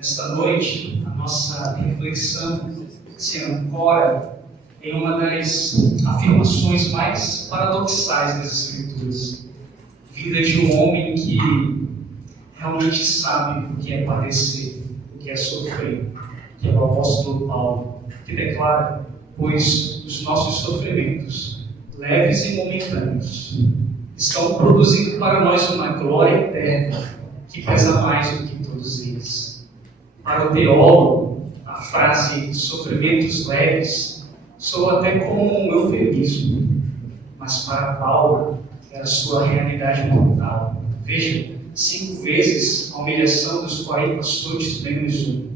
Esta noite, a nossa reflexão se ancora em uma das afirmações mais paradoxais das Escrituras. Vida de um homem que realmente sabe o que é padecer, o que é sofrer, que é o apóstolo Paulo, que declara: pois os nossos sofrimentos, leves e momentâneos, estão produzindo para nós uma glória eterna que pesa mais do que todos eles. Para o teólogo, a frase sofrimentos leves soa até como um eufemismo, mas para Paulo era sua realidade mortal. Veja, 5 vezes a humilhação dos 40 açoites menos 1,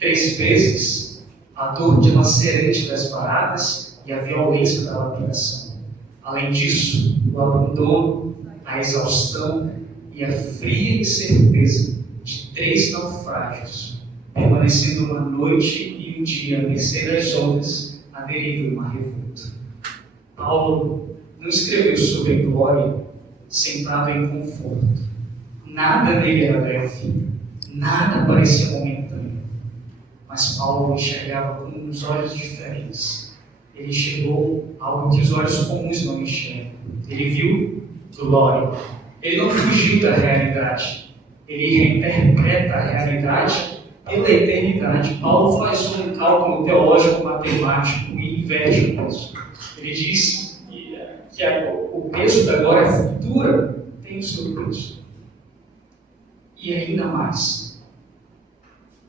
3 vezes a dor dilacerante das paradas e a violência da lapidação. Além disso, o abandono, a exaustão e a fria incerteza de 3 naufrágios, permanecendo uma noite e um dia à mercê das ondas, à deriva e uma revolta. Paulo não escreveu sobre glória sentado em conforto. Nada nele era leve, nada parecia momentâneo. Mas Paulo enxergava com uns olhos diferentes. Ele enxergou algo que os olhos comuns não enxergam. Ele viu glória. Ele não fugiu da realidade. Ele reinterpreta a realidade pela eternidade. Paulo faz um cálculo teológico matemático e inverte o peso. Ele diz que o peso da glória futura tem o seu peso. E ainda mais,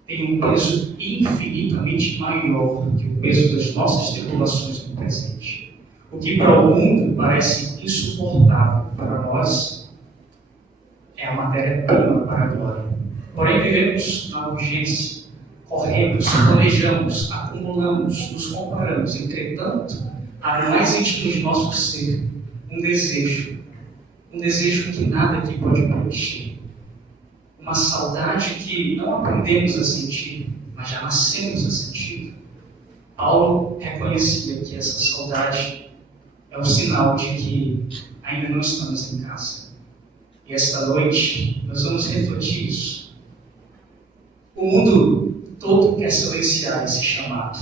tem um peso infinitamente maior que o peso das nossas tribulações no presente. O que para o mundo parece insuportável, para nós é a matéria-prima para a glória. Porém, vivemos na urgência, corremos, planejamos, acumulamos, nos comparamos. Entretanto, há no mais íntimo de nosso ser um desejo que nada aqui pode preencher. Uma saudade que não aprendemos a sentir, mas já nascemos a sentir. Paulo reconhecia que essa saudade é o sinal de que ainda não estamos em casa. E esta noite nós vamos refletir isso. O mundo todo quer silenciar esse chamado.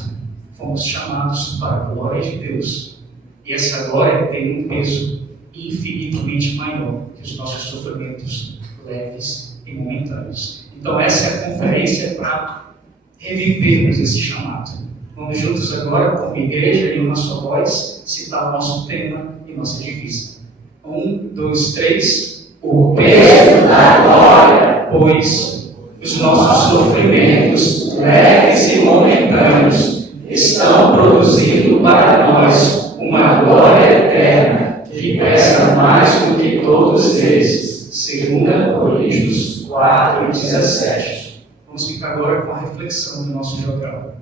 Fomos chamados para a glória de Deus. E essa glória tem um peso infinitamente maior que os nossos sofrimentos leves e momentâneos. Então essa é a conferência para revivermos esse chamado. Vamos juntos agora, como igreja e uma só voz, citar o nosso tema e nossa divisa. 1, 2, 3. O peso da glória, pois os nossos sofrimentos, leves e momentâneos, estão produzindo para nós uma glória eterna que pesa mais do que todos eles. 2 Coríntios 4:17. Vamos ficar agora com a reflexão do nosso jogral.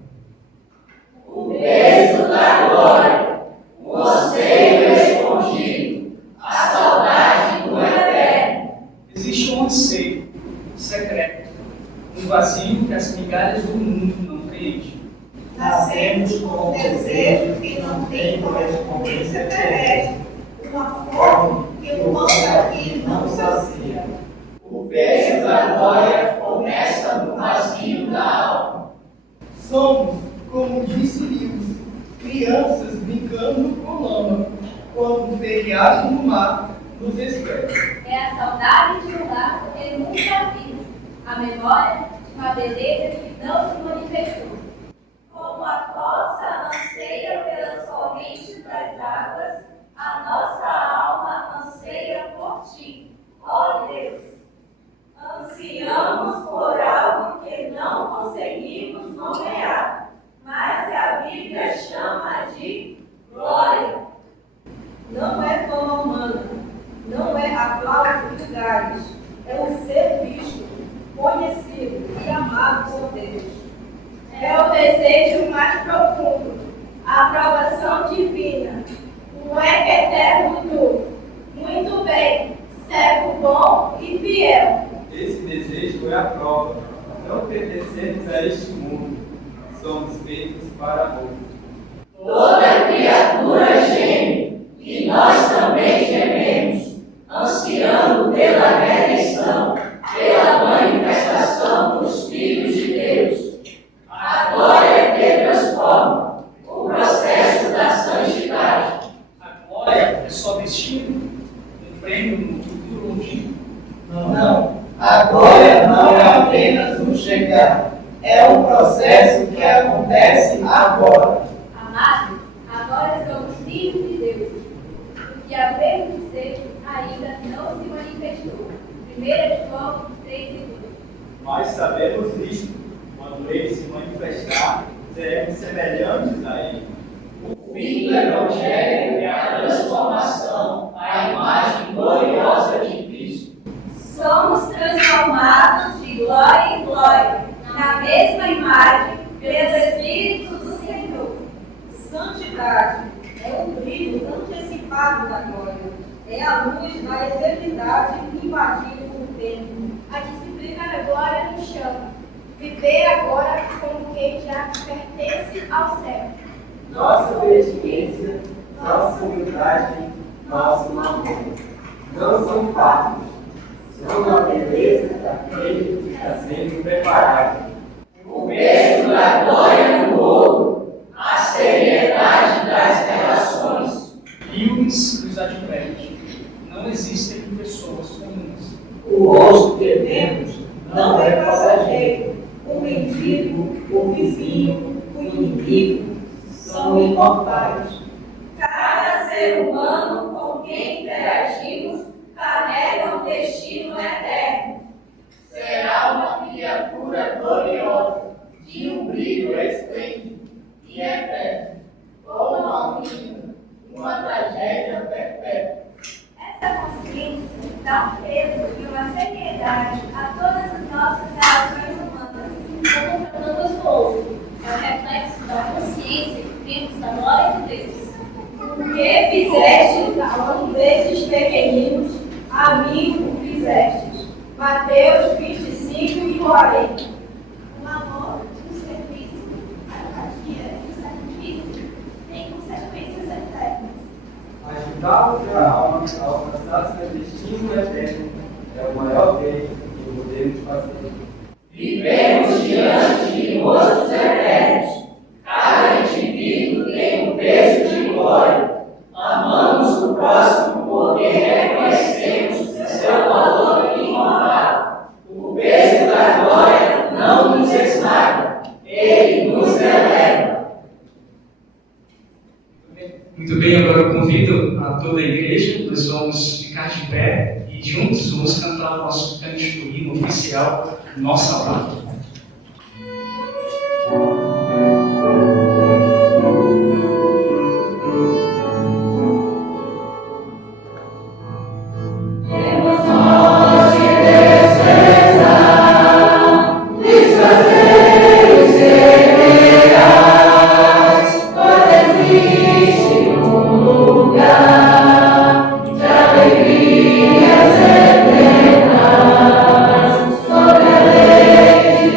O peso da glória, o anseio escondido, a saudade do eterno. Existe um anseio secreto um vazio que as migalhas do mundo não preenchem. Nascemos com um desejo que não tem correspondência terrestre, uma fome que o pão daqui não sacia. O beijo da glória começa no vazio da alma. Somos, como disse Lewis, crianças brincando com lama, quando um feriado no mar nos espera. É a saudade de um lar que nunca vi, a memória de uma beleza que não se manifestou. Como a costa anseia pelas correntes das águas, a nossa alma anseia por ti, ó Deus. Ansiamos por algo que não conseguimos nomear, mas que a Bíblia chama de glória. Não é fama humana, não é aplauso de lugares, é o ser visto, conhecido e amado por Deus. É o desejo mais profundo, a aprovação divina, o eterno tu. Muito bem, servo bom e fiel. Esse desejo é a prova. Não pertencemos a este mundo. Somos feitos para outro. Toda criatura geme, e nós também gememos, ansiando pela redenção, pela manifestação dos filhos de Deus. A glória que transforma, o processo da santidade. A glória é só destino, um prêmio no futuro longínquo. Não, a glória não é apenas um chegar, é um processo que acontece agora. Amado, agora somos filhos de Deus. O que havemos de ser ainda não se manifestou. 1 João 3:2. Mas sabemos isto: quando ele se manifestar, seremos semelhantes a ele. O fim do Evangelho é a transformação, a imagem gloriosa de Cristo. Somos transformados de glória em glória, na mesma imagem, pelo Espírito do Senhor. Santidade é um brilho antecipado da glória, é a luz da eternidade invadindo o tempo. A disciplina da glória nos chama. Viver agora como quem já pertence ao céu. Nossa obediência, nossa humildade, nosso amor não são fatos, são a beleza daquele que está sendo preparado. O peso da glória no ouro, a seriedade das relações. Lewis nos adverte: não existem pessoas comuns. O rosto que temos não é passageiro. O mendigo, o vizinho, o inimigo são imortais. Cada ser humano com quem interagimos carrega um destino eterno. Será uma criatura gloriosa, de um brilho esplêndido e eterno, ou uma ruína, uma tragédia perpétua. Essa consciência dá um peso e uma seriedade a todas as nossas relações humanas, como tratamos com o outro. É o reflexo da consciência que temos da glória de Deus. O que fizestes a um desses pequeninos, amigo fizestes. Mateus 25 e 40. O amor, o serviço, a empatia e o sacrifício têm consequências eternas. Ajudá-los a alma a alcançar seu destino eterno é o maior bem que podemos fazer. Vivemos diante de rostos eternos. Cada indivíduo tem um peso de glória. Amamos o próximo porque reconhecemos seu valor imortal. O peso da glória não nos esmaga, ele nos eleva. Muito bem, agora eu convido a toda a igreja, nós vamos ficar de pé e juntos vamos cantar o nosso cântico hino oficial, Nossa Pátria. Alegrias eternas, sobre a lei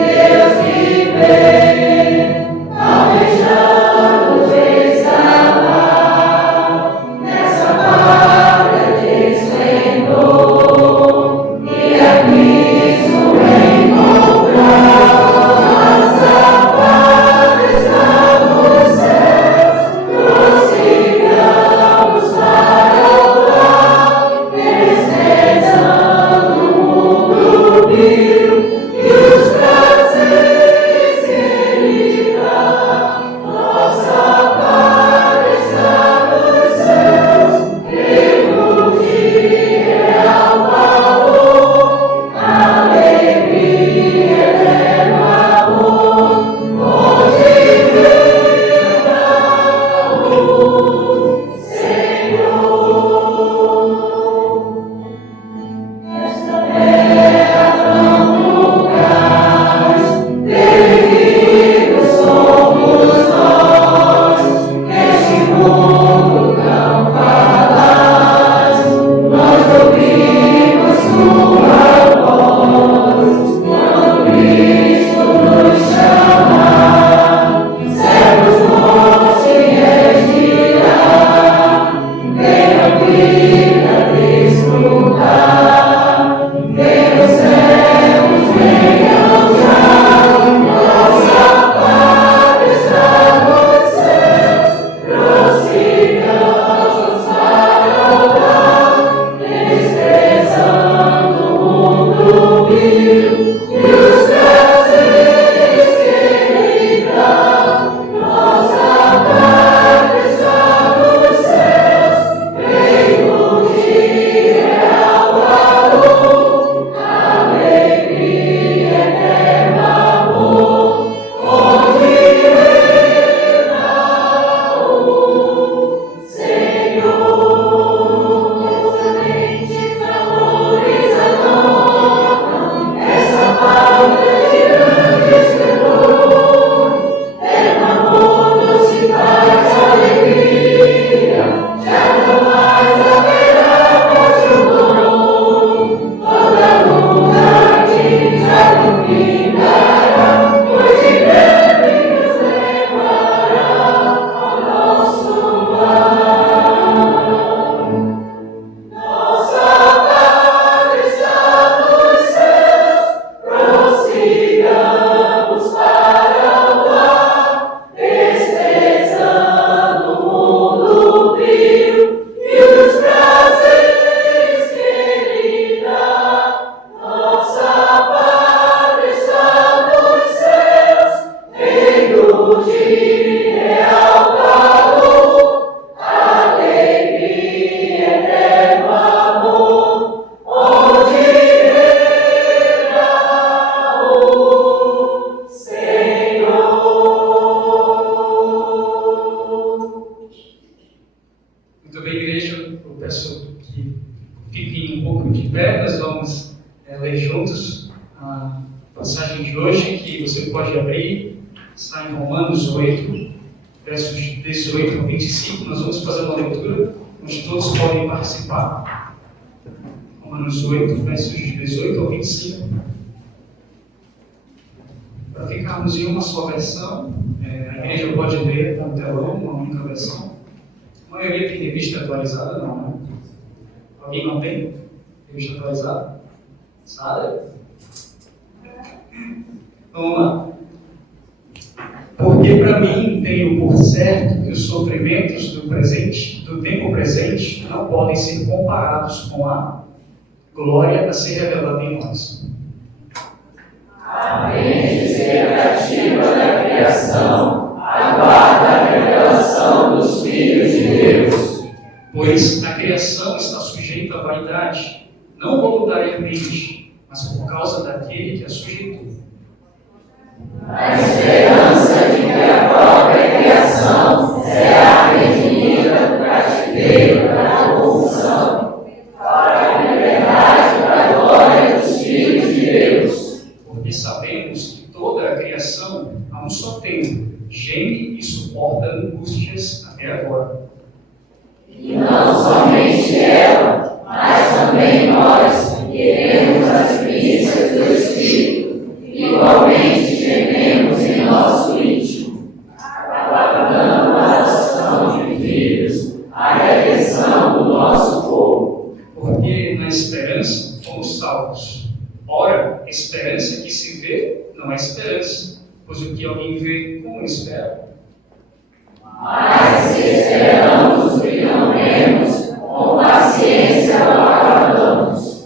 A passagem de hoje, que você pode abrir, está em Romanos 8, versos 18 a 25. Nós vamos fazer uma leitura onde todos podem participar. Romanos 8, versos de 18 a 25. Para ficarmos em uma só versão, a igreja pode ler no telão uma única versão. A maioria tem revista atualizada, não, né? Alguém não tem revista atualizada? Sabe? Vamos lá. Porque para mim tenho por certo que os sofrimentos do tempo presente, não podem ser comparados com a glória a ser revelada em nós. A mente expectativa da criação aguarda a revelação dos filhos de Deus. Pois a criação está sujeita à vaidade, não voluntariamente, mas por causa daquele que a sujeitou. A esperança de que a própria criação será redimida do cativeiro da corrupção, para a liberdade da glória dos filhos de Deus. Porque sabemos que toda a criação, a um só tempo, geme e suporta angústias até agora. E não somente ela, mas também nós, que temos as primícias do Espírito, igualmente gememos em nosso íntimo, aguardando a adoção de filhos, a redenção do nosso corpo. Porque na esperança fomos salvos. Ora, esperança que se vê não é esperança, pois o que alguém vê, como espera? Mas se esperamos o que não vemos, com paciência o aguardamos.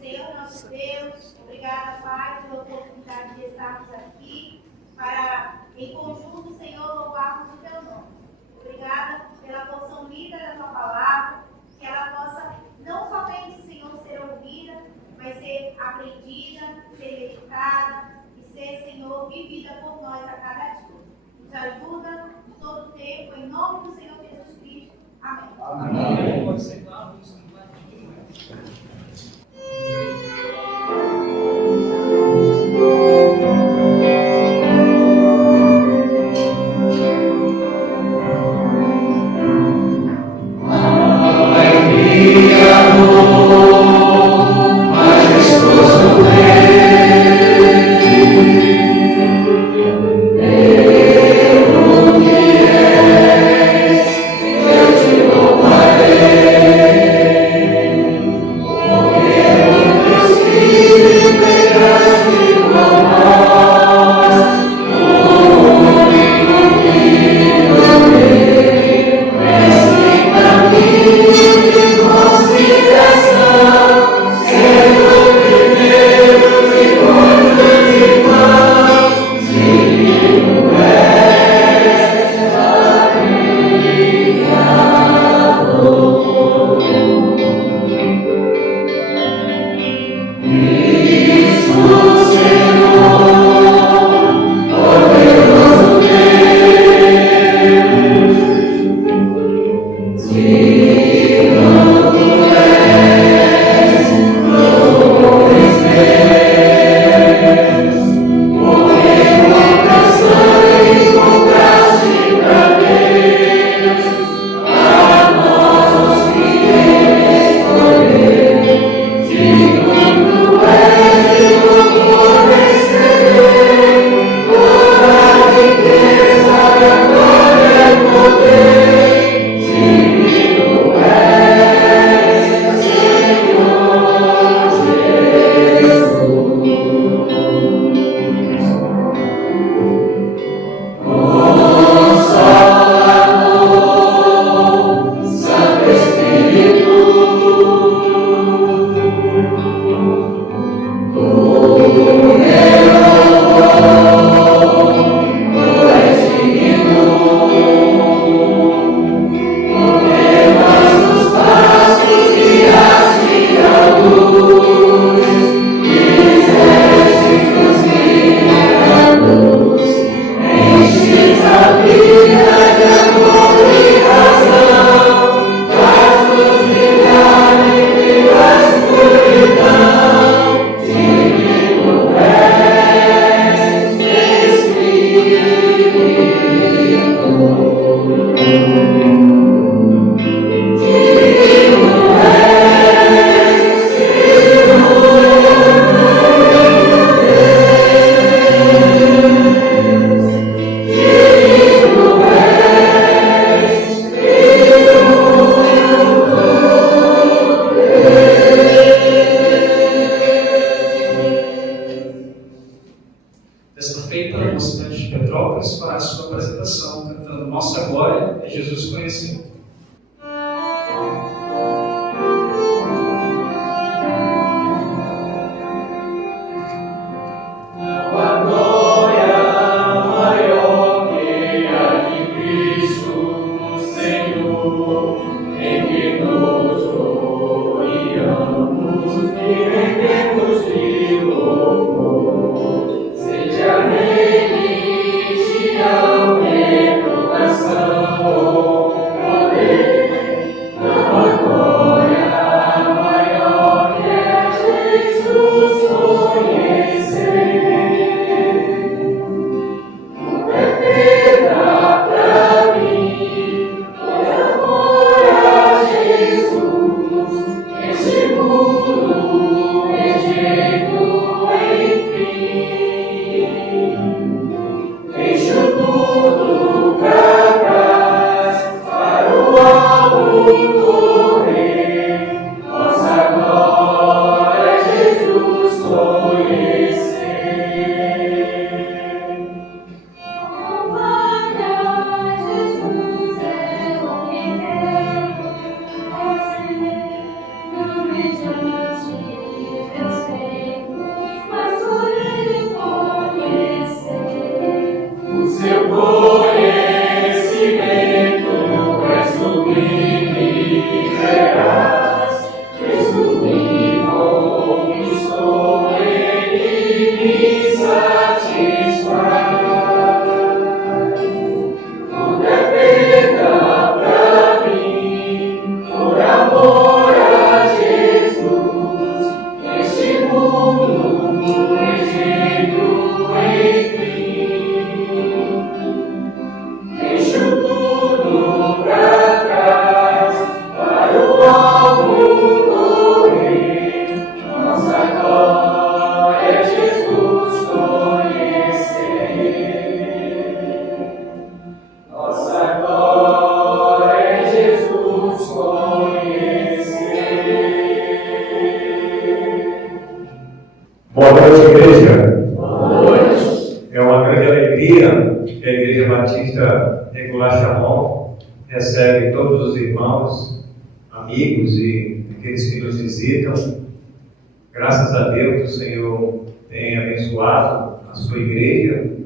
Senhor nosso Deus, obrigada, Pai, pela oportunidade de estarmos aqui para, em conjunto, Senhor, louvarmos o Teu nome. Obrigada pela porção lida da Tua palavra, que ela possa não somente, Senhor, ser ouvida, mas ser aprendida, ser meditada e ser, Senhor, vivida por nós a cada dia. Nos ajuda em todo o tempo, em nome do Senhor Jesus Cristo. Amém. Amém. Pode sentar, vamos cantar aqui. Sim. jovens para a sua apresentação, cantando Nossa Glória é Jesus Conhecido. Boa noite, igreja. Boa noite. É uma grande alegria que a Igreja Batista Regular Shalom recebe todos os irmãos, amigos e aqueles que nos visitam. Graças a Deus, o Senhor tem abençoado a sua igreja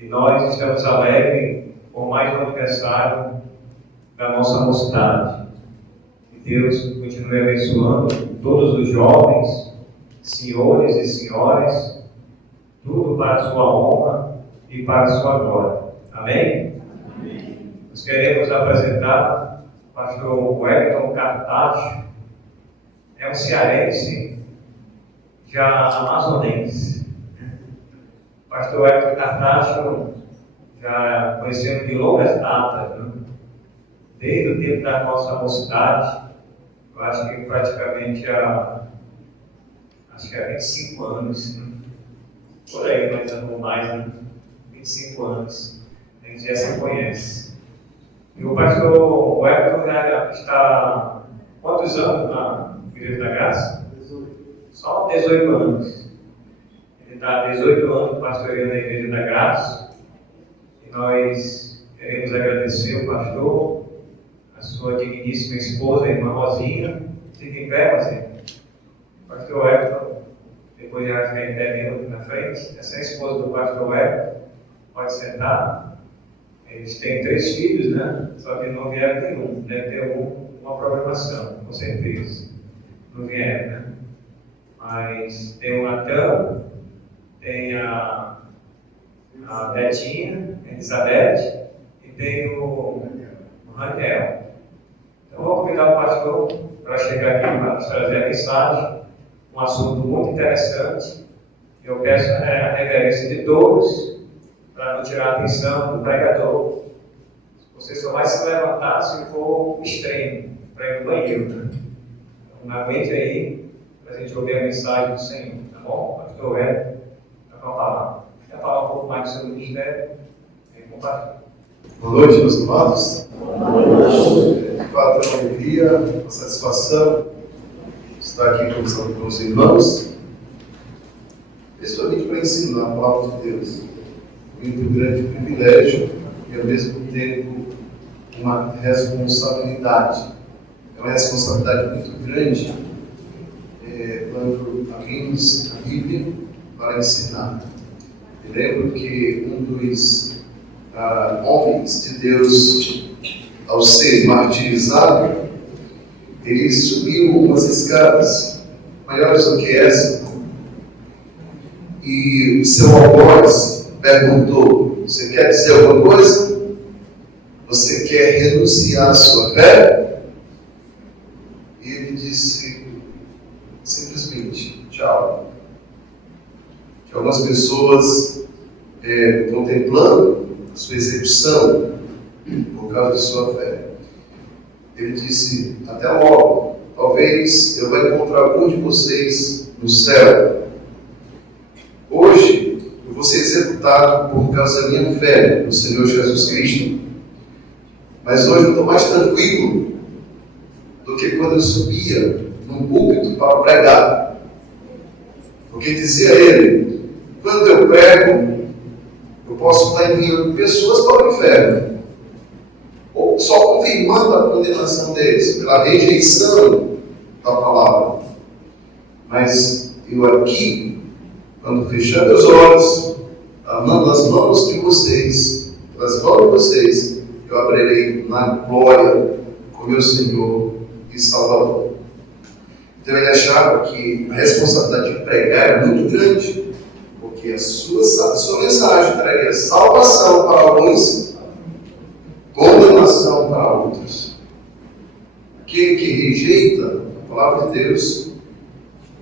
e nós estamos alegres com mais um aniversário da nossa mocidade. Que Deus continue abençoando todos os jovens, senhores e senhoras, tudo para a sua honra e para a sua glória. Amém? Amém. Nós queremos apresentar o pastor Wellington Cartacho, é um cearense, já amazonense. O pastor Wellington Cartacho já conhecemos de longas datas, né? Desde o tempo da nossa mocidade, eu acho que praticamente há 25 anos, né? Por aí, mas não mais, né? 25 anos, a gente já se conhece. E o pastor Wellington já está quantos anos na Igreja da Graça? 18. Só 18 anos. Ele está há 18 anos pastoreando a Igreja da Graça. E nós queremos agradecer o pastor, a sua digníssima esposa, a irmã Rosinha. Fique em pé, Rosinha. Pastor Wellington, depois já fica em pé mesmo na frente. Essa é a esposa do pastor Wellington. Pode sentar. Eles têm 3 filhos, né? Só que não vieram nenhum. Deve ter uma programação, com certeza. Não vieram, né? Mas tem o Natan, tem a Betinha, a Elizabeth, e tem o Raniel. Então, vou convidar o pastor para chegar aqui para nos trazer a mensagem, um assunto muito interessante. Eu peço a reverência de todos, para não tirar a atenção do pregador. Você só vai se levantar se for extremo, para ir no banheiro. Né? Então, não aguente aí, para a gente ouvir a mensagem do Senhor, tá bom? Pastor Hélio, para falar. Quer falar um pouco mais sobre o ministério? Compartilha. Boa noite, meus amados. Boa noite. De fato, é uma alegria, uma satisfação estar aqui conversando com os irmãos, principalmente para ensinar a palavra de Deus. O muito grande privilégio e, ao mesmo tempo, uma responsabilidade. É uma responsabilidade muito grande quando abrimos a Bíblia para ensinar. Eu lembro que um dos homens de Deus, ao ser martirizado, ele subiu umas escadas maiores do que essa, e seu algoz perguntou: você quer dizer alguma coisa? Você quer renunciar à sua fé? E ele disse simplesmente: tchau. Tinha algumas pessoas contemplando a sua execução por causa de sua fé. Ele disse: até logo, talvez eu vá encontrar algum de vocês no céu. Hoje eu vou ser executado por causa da minha fé no Senhor Jesus Cristo, mas hoje eu estou mais tranquilo do que quando eu subia num púlpito para pregar, porque dizia ele: quando eu prego, eu posso estar enviando pessoas para o inferno, ou só confirmando a condenação deles pela rejeição da palavra. Mas eu aqui, quando fechar meus olhos, amando as mãos de vocês, pelas mãos de vocês, eu abrirei na glória com meu Senhor e Salvador. Então ele achava que a responsabilidade de pregar era muito grande, porque a sua mensagem traria salvação para alguns, condenação para outros. Aquele que rejeita a palavra de Deus,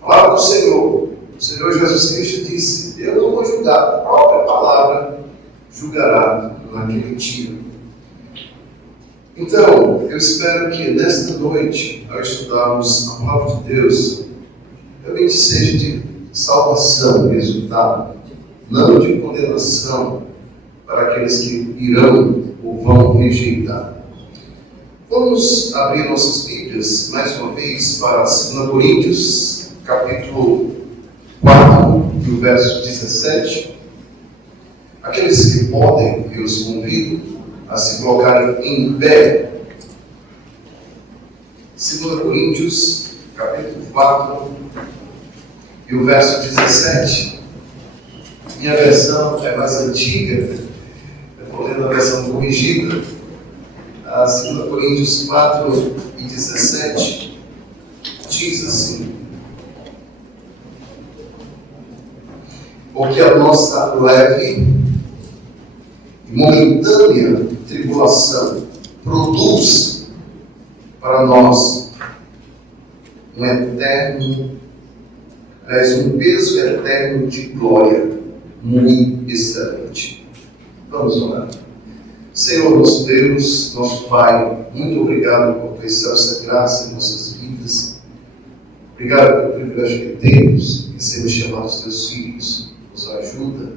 a palavra do Senhor, o Senhor Jesus Cristo disse: eu não vou julgar, a própria palavra julgará naquele dia. Então, eu espero que nesta noite, ao estudarmos a palavra de Deus, realmente seja de salvação o resultado, não de condenação para aqueles que irão ou vão rejeitar. Vamos abrir nossas Bíblias mais uma vez para 2 Coríntios, capítulo 4, e o verso 17. Aqueles que podem, eu os convido a se colocarem em pé. 2 Coríntios, capítulo 4, e o verso 17. Minha versão é mais antiga, eu estou lendo a versão corrigida. 2 Coríntios 4 e 17 diz assim: porque a nossa leve e momentânea tribulação produz para nós um peso eterno de glória muito excelente. Vamos orar. Senhor, nosso Deus, nosso Pai, muito obrigado por pensar essa graça em nossas vidas. Obrigado pelo privilégio que temos de sermos chamados teus filhos. Nos ajuda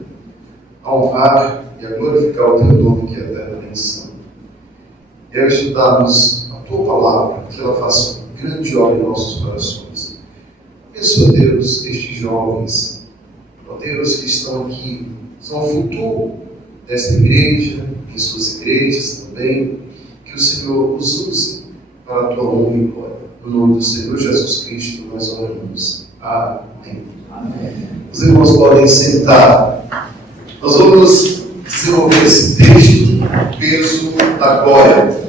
a honrar e a glorificar o teu nome, que é a eterna benção. E ao estudarmos a tua palavra, que ela faça uma grande obra em nossos corações. Abençoa, Deus, estes jovens, ó Deus, que estão aqui, são o futuro desta igreja, de suas igrejas também, que o Senhor os use para a tua honra e glória. No nome do Senhor Jesus Cristo, nós oramos. Amém. Amém. Os irmãos podem sentar. Nós vamos desenvolver esse texto, peso da glória.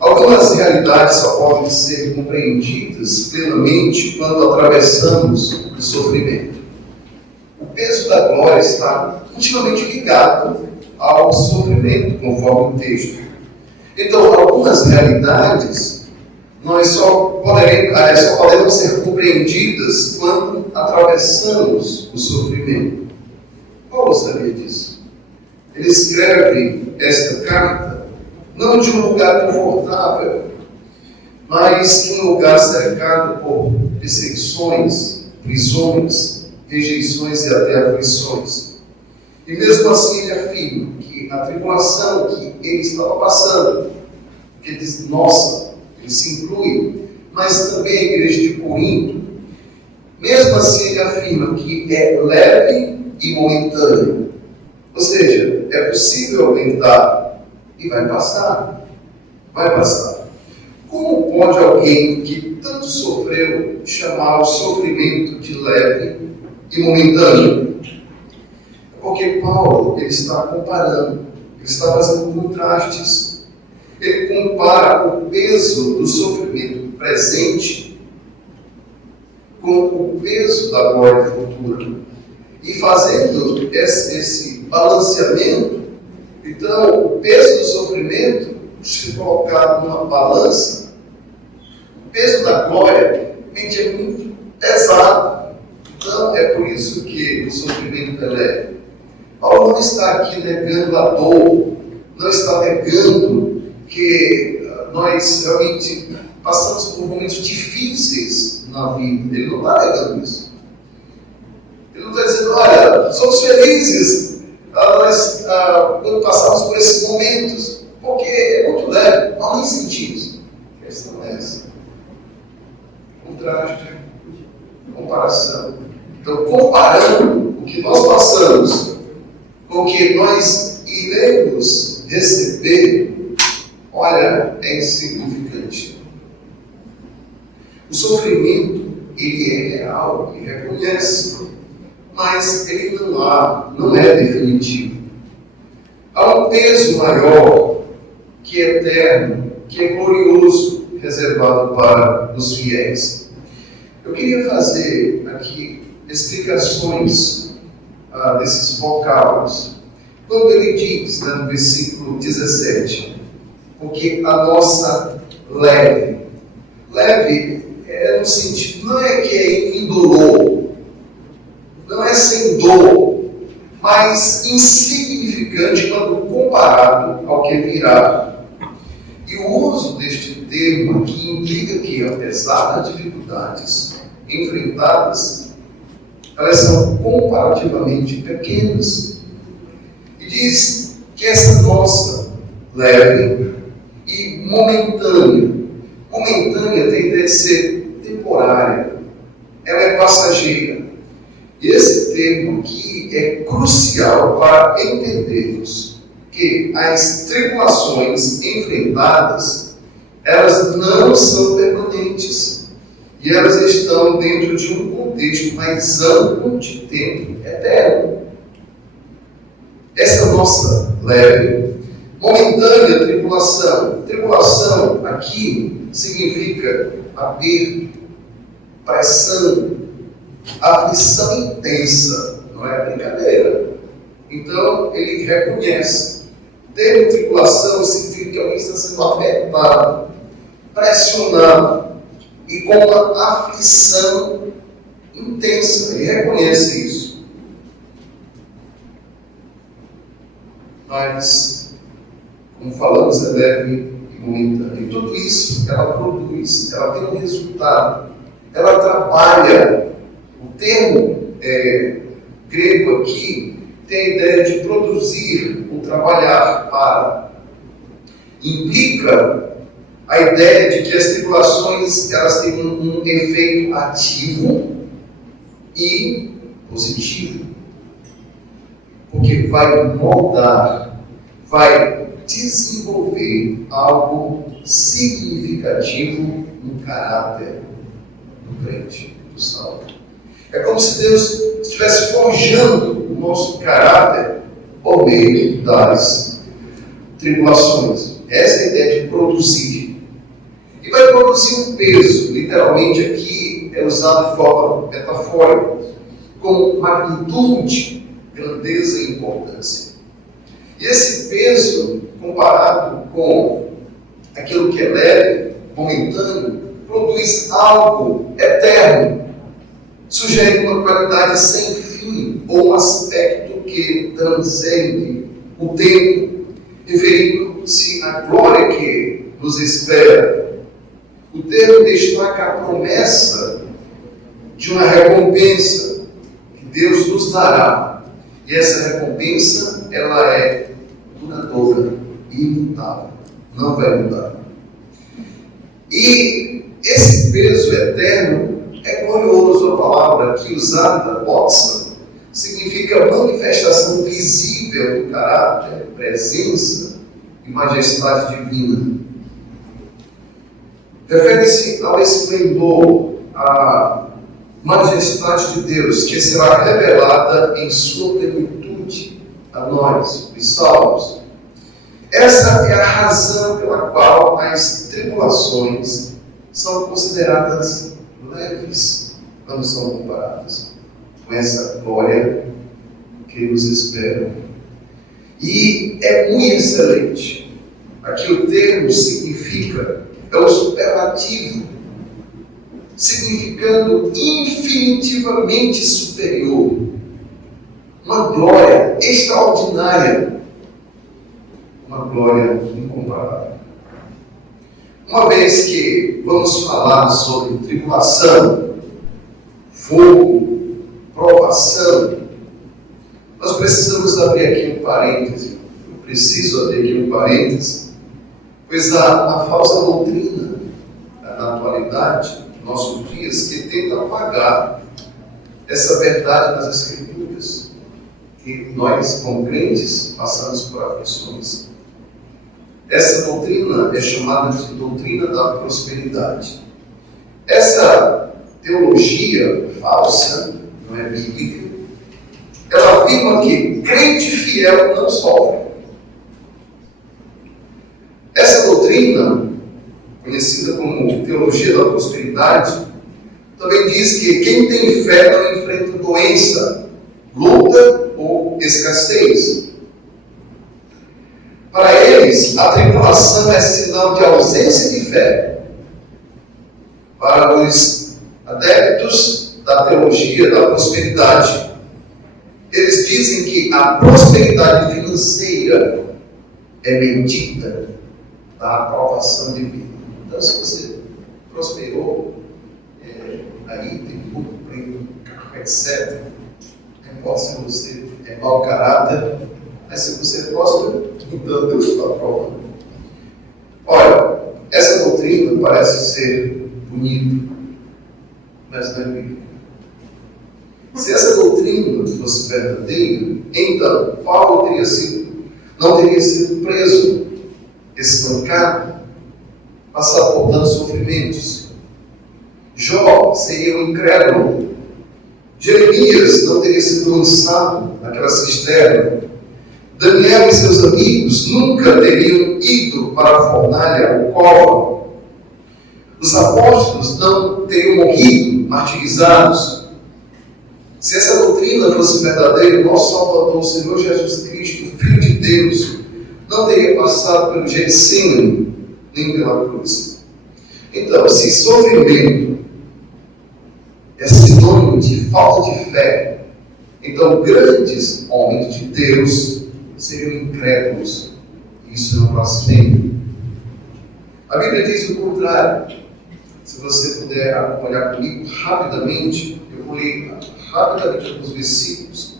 Algumas realidades só podem ser compreendidas plenamente quando atravessamos o sofrimento. O peso da glória está intimamente ligado ao sofrimento, conforme o texto. Então, algumas realidades nós só podemos ser compreendidas quando atravessamos o sofrimento. Paulo sabia disso. Ele escreve esta carta não de um lugar confortável, mas de um lugar cercado por perseguições, prisões, rejeições e até aflições. E mesmo assim ele afirma que a tribulação que ele estava passando, que ele diz, nossa, ele se inclui, mas também a igreja de Corinto, mesmo assim ele afirma que é leve e momentâneo. Ou seja, é possível aguentar e vai passar. Vai passar. Como pode alguém que tanto sofreu chamar o sofrimento de leve e momentâneo? Porque Paulo, ele está comparando, ele está fazendo contrastes. Ele compara o peso do sofrimento presente com o peso da glória futura. E fazendo esse balanceamento, então o peso do sofrimento, se colocado numa balança, o peso da glória é muito pesado. Então é por isso que o sofrimento é leve. Paulo não está aqui negando a dor, não está negando que nós realmente passamos por momentos difíceis na vida. Ele não está negando isso. Ele não está dizendo, olha, somos felizes quando passamos por esses momentos, porque é muito leve, nós nem sentimos. A questão é essa. Contraste, comparação. Então, comparando o que nós passamos com o que nós iremos receber, olha, é insignificante. O sofrimento, ele é real, ele reconhece, mas ele não é definitivo. Há um peso maior, que é eterno, que é glorioso, reservado para os fiéis. Eu queria fazer aqui explicações desses vocábulos. Quando ele diz, no versículo 17, porque a nossa leve é no sentido, não é que é indolor, não é sem dor, mas insignificante quando comparado ao que virá. E o uso deste termo aqui implica que, apesar das dificuldades enfrentadas, elas são comparativamente pequenas. E diz que essa nossa leve e momentânea tem de ser temporária, ela é passageira. E esse termo aqui é crucial para entendermos que as tribulações enfrentadas, elas não são permanentes e elas estão dentro de um contexto mais amplo de tempo eterno. Essa nossa leve, momentânea tribulação aqui significa aperto, pressão, aflição intensa, não é brincadeira. Então, ele reconhece. Ter tribulação significa que alguém está sendo afetado, pressionado e com uma aflição intensa. Ele reconhece isso. Mas, como falamos, é leve e momentâneo. E tudo isso ela produz, ela tem um resultado, ela trabalha. O termo grego aqui tem a ideia de produzir ou trabalhar para. Implica a ideia de que as tribulações elas têm um efeito ativo e positivo. Porque vai moldar, vai desenvolver algo significativo no caráter do crente, do salvo. É como se Deus estivesse forjando o nosso caráter por meio das tribulações. Essa é a ideia de produzir. E vai produzir um peso, literalmente aqui é usado de forma metafórica, como magnitude, grandeza e importância. E esse peso, comparado com aquilo que é leve, momentâneo, produz algo eterno, sugere uma qualidade sem fim, ou um aspecto que transcende o tempo, referindo-se à glória que nos espera. O termo destaca a promessa de uma recompensa que Deus nos dará. E essa recompensa, ela é duradoura, imutável, não vai mudar. E esse peso eterno é glorioso. A palavra aqui usada, boxa, significa manifestação visível do caráter, presença e majestade divina. Refere-se ao esplendor, à majestade de Deus, que será revelada em sua plenitude a nós, os salvos. Essa é a razão pela qual as tribulações são consideradas leves quando são comparadas com essa glória que nos espera. E é muito excelente. Aqui o termo significa, é o superlativo, significando infinitivamente superior. Uma glória extraordinária, uma glória incomparável. Uma vez que vamos falar sobre tribulação, fogo, provação, nós precisamos abrir aqui um parêntese. Eu preciso abrir aqui um parêntese, pois há uma falsa doutrina na atualidade, nos nossos dias, que tenta apagar essa verdade das Escrituras, que nós, como crentes, passamos por aflições. Essa doutrina é chamada de doutrina da prosperidade. Essa teologia falsa, não é bíblica, ela afirma que crente fiel não sofre. Essa doutrina, conhecida como teologia da prosperidade, também diz que quem tem fé não enfrenta doença, luta ou escassez. Para eles, a tribulação é sinal de ausência de fé. Para os adeptos da teologia da prosperidade, eles dizem que a prosperidade financeira é medida da aprovação divina. Então, se você prosperou, aí tem muito prêmio, etc. Não importa se você é mau caráter, mas se você é próspero, então Deus está aprovando. Olha, essa doutrina parece ser bonita, mas não é bíblica. Se essa doutrina fosse verdadeira, então Paulo não teria sido preso, espancado, passado por tantos sofrimentos. Jó seria um incrédulo. Jeremias não teria sido lançado naquela cisterna. Daniel e seus amigos nunca teriam ido para a fornalha ou cova. Os apóstolos não teriam morrido martirizados. Se essa doutrina fosse verdadeira, nosso Salvador, o Senhor Jesus Cristo, Filho de Deus, não teria passado pelo Getsemane, nem pela cruz. Então, se sofrimento é sinônimo de falta de fé, então grandes homens de Deus seriam incrédulos. Isso é um blasfêmio. A Bíblia diz o contrário. Se você puder olhar comigo rapidamente, eu vou ler rapidamente alguns versículos.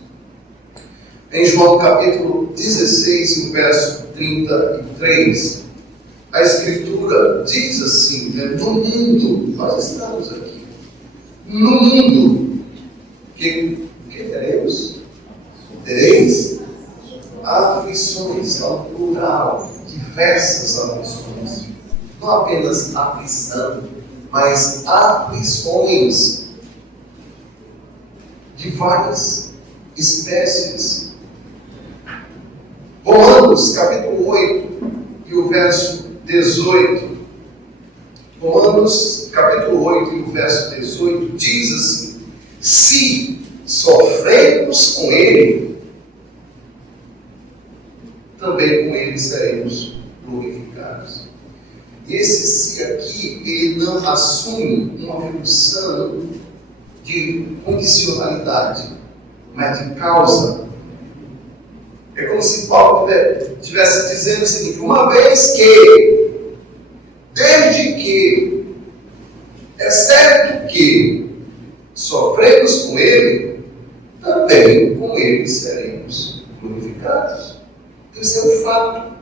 Em João capítulo 16, no verso 33, a Escritura diz assim, né? No mundo, nós estamos aqui, no mundo, que teremos? Tereis aflições, ao plural, diversas aflições. Não apenas aflição, mas aflições de várias espécies. Romanos capítulo 8 e o verso 18. Romanos capítulo 8 e o verso 18 diz assim: se sofremos com ele, também com ele seremos glorificados. E esse se aqui, ele não assume uma função de condicionalidade, mas de causa. É como se Paulo estivesse dizendo o seguinte: uma vez que, desde que, exceto que sofremos com ele, também com ele seremos glorificados. Então, isso é um fato.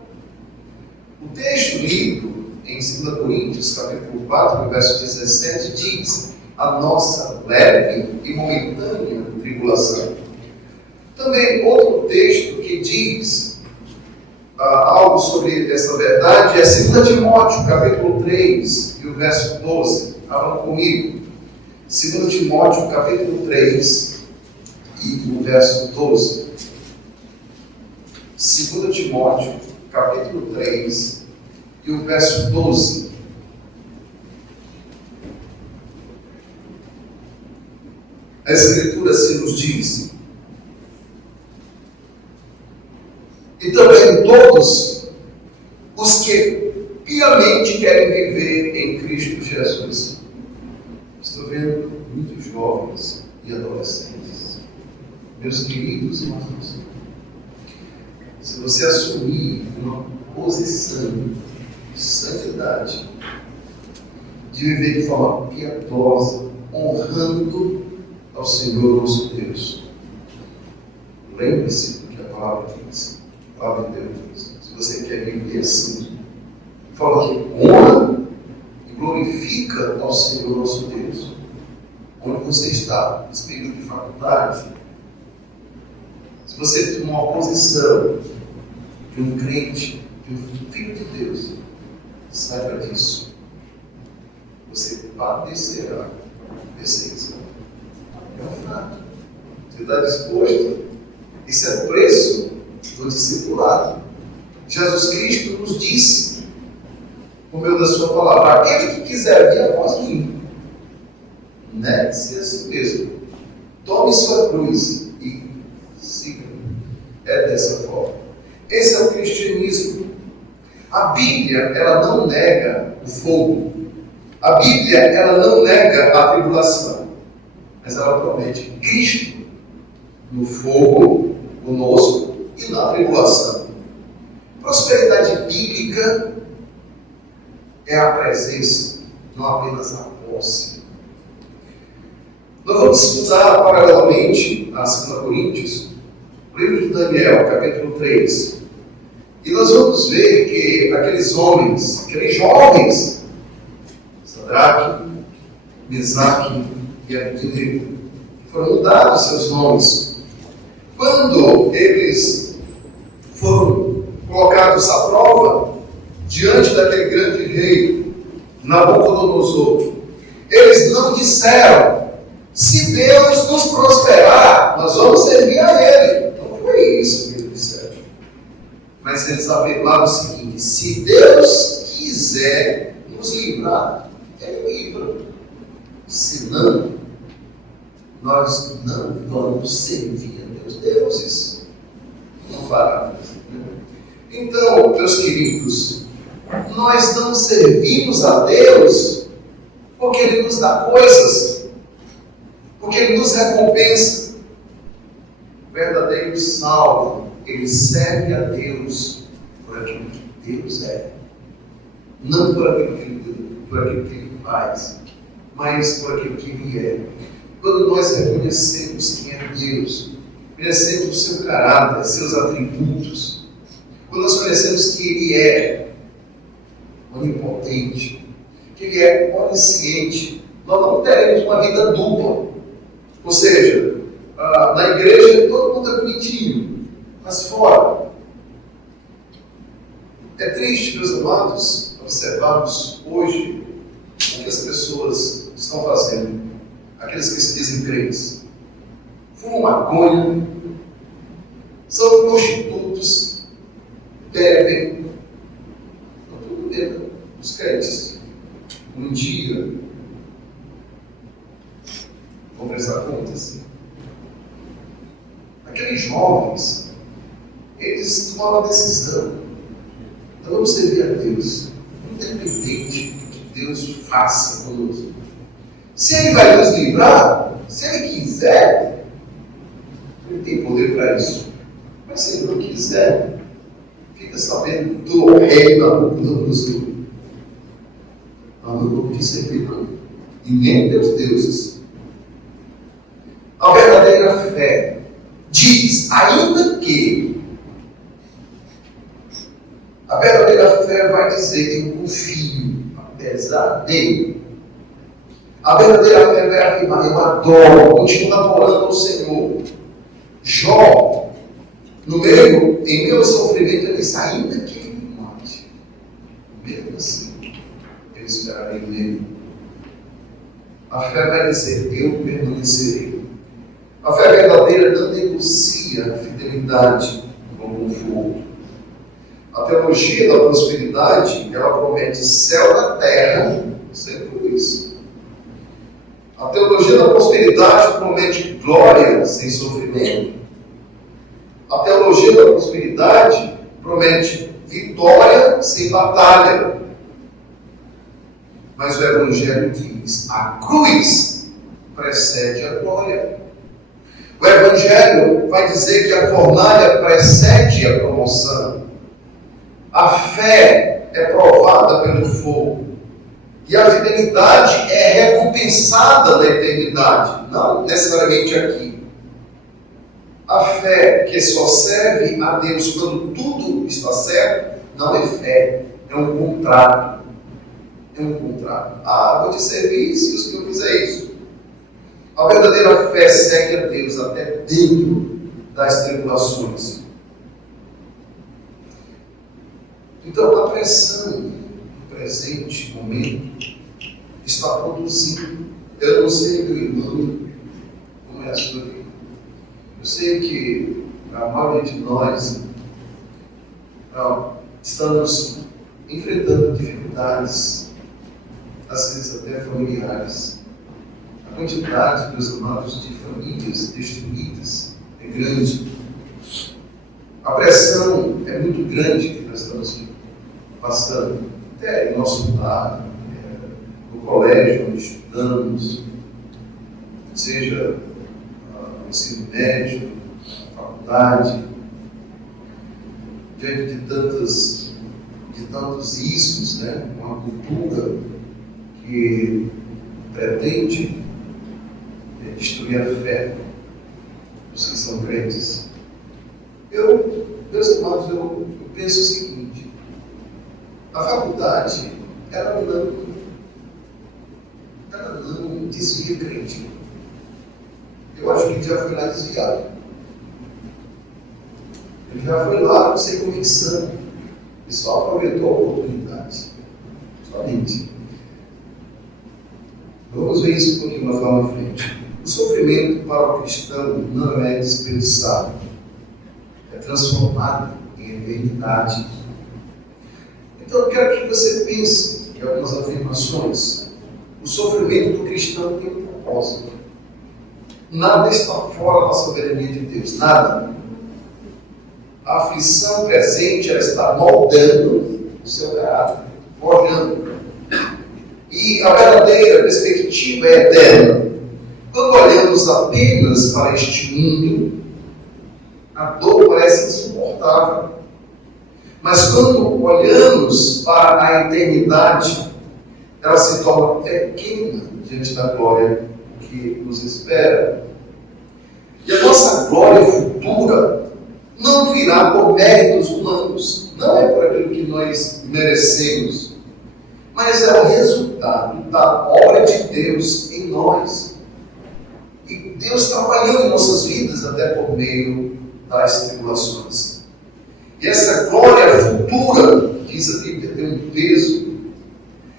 O texto lido em 2 Coríntios, capítulo 4, verso 17, diz: a nossa leve e momentânea tribulação. Também outro texto que diz algo sobre essa verdade é 2 Timóteo, capítulo 3, e o verso 12. Abram comigo. 2 Timóteo, capítulo 3, e o verso 12. 2 Timóteo, capítulo 3, e o verso 12. A Escritura assim nos diz: e também todos os que piamente querem viver em Cristo Jesus. Estou vendo muitos jovens e adolescentes. Meus queridos irmãos, se você assumir uma posição de santidade, de viver de forma piedosa, honrando ao Senhor nosso Deus, lembre-se do que a palavra diz. A palavra de Deus diz. Se você quer viver assim, fala que honra e glorifica ao Senhor nosso Deus. Onde você está, nesse período de faculdade, se você tem uma posição de um crente, de um filho de Deus, saiba disso. Você padecerá perseguição. É um fato. Você está disposto? Isso é o preço do discipulado. Jesus Cristo nos disse, por meio da sua palavra: aquele que quiser vir após mim, negue-se a si mesmo, tome sua cruz e siga. É dessa forma. Esse é o cristianismo. A Bíblia, ela não nega o fogo. A Bíblia, ela não nega a tribulação. Mas ela promete Cristo no fogo conosco e na tribulação. Prosperidade bíblica é a presença, não apenas a posse. Nós vamos estudar paralelamente a 2 Coríntios, o livro de Daniel, capítulo 3. E nós vamos ver que aqueles homens, aqueles jovens, Sadraque, Mesaque e Abednego, foram mudados seus nomes. Quando eles foram colocados à prova diante daquele grande rei, Nabucodonosor, eles não disseram: se Deus nos prosperar, nós vamos servir a Ele. Não foi isso que eles disseram. Mas eles afirmaram o seguinte: se Deus quiser nos livrar, Ele livra. Senão, nós não vamos servir a Deus. Deuses não fará. Então, meus queridos, nós não servimos a Deus porque Ele nos dá coisas, porque Ele nos recompensa. O verdadeiro salvo, ele serve a Deus por aquilo que Deus é, não por aquilo que Ele faz, mas por aquilo que Ele é. Quando nós reconhecemos quem é Deus, conhecemos o seu caráter, seus atributos, quando nós conhecemos que Ele é onipotente, que Ele é onisciente, nós não teremos uma vida dupla. Ou seja, na igreja todo mundo é bonitinho, mas fora. É triste, meus amados, observarmos hoje o que as pessoas estão fazendo, aqueles que se dizem crentes. Fumam maconha, são prostitutos, bebem, estão tudo dentro dos crentes. Um dia vão prestar contas. Aqueles jovens, eles tomaram a decisão: então vamos servir a Deus, independente do que Deus faça conosco. Se Ele vai nos livrar, se Ele quiser, Ele tem poder para isso. Mas se Ele não quiser, fica sabendo do rei Nabucodonosor. Nós não vamos te servir, não. E nem teus deuses. A verdadeira fé diz, ainda que a verdadeira fé vai dizer que eu confio, apesar de. A verdadeira fé vai afirmar: eu adoro, continuo adorando ao Senhor. Jó sofrimento, ele diz, ainda que ele me mate, mesmo assim, eu esperarei nele. A fé vai dizer, eu permanecerei. A fé verdadeira não negocia a fidelidade com o fogo. A teologia da prosperidade, ela promete céu na terra, sempre isso. A teologia da prosperidade promete glória sem sofrimento. A teologia da prosperidade promete vitória sem batalha. Mas o Evangelho diz, a cruz precede a glória. O Evangelho vai dizer que a fornalha precede a promoção. A fé é provada pelo fogo. E a fidelidade é recompensada na eternidade, não necessariamente aqui. A fé que só serve a Deus quando tudo está certo, não é fé, é um contrato. É um contrato. Ah, vou te servir se eu fizer isso. A verdadeira fé segue a Deus até dentro das tribulações. Então, a pressão do presente momento está produzindo. Eu não sei, meu irmão, como é a sua vida. Eu sei que a maioria de nós estamos enfrentando dificuldades, às vezes até familiares. A quantidade, meus amados, de famílias destruídas é grande. A pressão é muito grande que nós estamos passando, até em nosso lar, no colégio onde estudamos, seja no ensino médio, na faculdade, diante de tantos ismos, né? Uma cultura que pretende destruir a fé dos que são crentes. Meus amados, eu penso o seguinte: a faculdade, ela não desvia crente. Eu acho que ele já foi lá desviado. Ele já foi lá sem convicção e só aproveitou a oportunidade. Somente. Vamos ver isso um pouquinho mais lá na frente. O sofrimento para o cristão não é desperdiçado, é transformado em eternidade. Então eu quero que você pense em algumas afirmações. O sofrimento do cristão tem um propósito. Nada está fora da soberania de Deus, nada. A aflição presente, ela está moldando o seu caráter, forjando. E a verdadeira perspectiva é eterna. Quando olhamos apenas para este mundo, a dor parece insuportável. Mas quando olhamos para a eternidade, ela se torna pequena diante da glória que nos espera. E a nossa glória futura não virá por méritos humanos, não é por aquilo que nós merecemos, mas é o resultado da obra de Deus em nós. E Deus trabalhou em nossas vidas até por meio das tribulações. E essa glória futura, diz a Bíblia, tem um peso,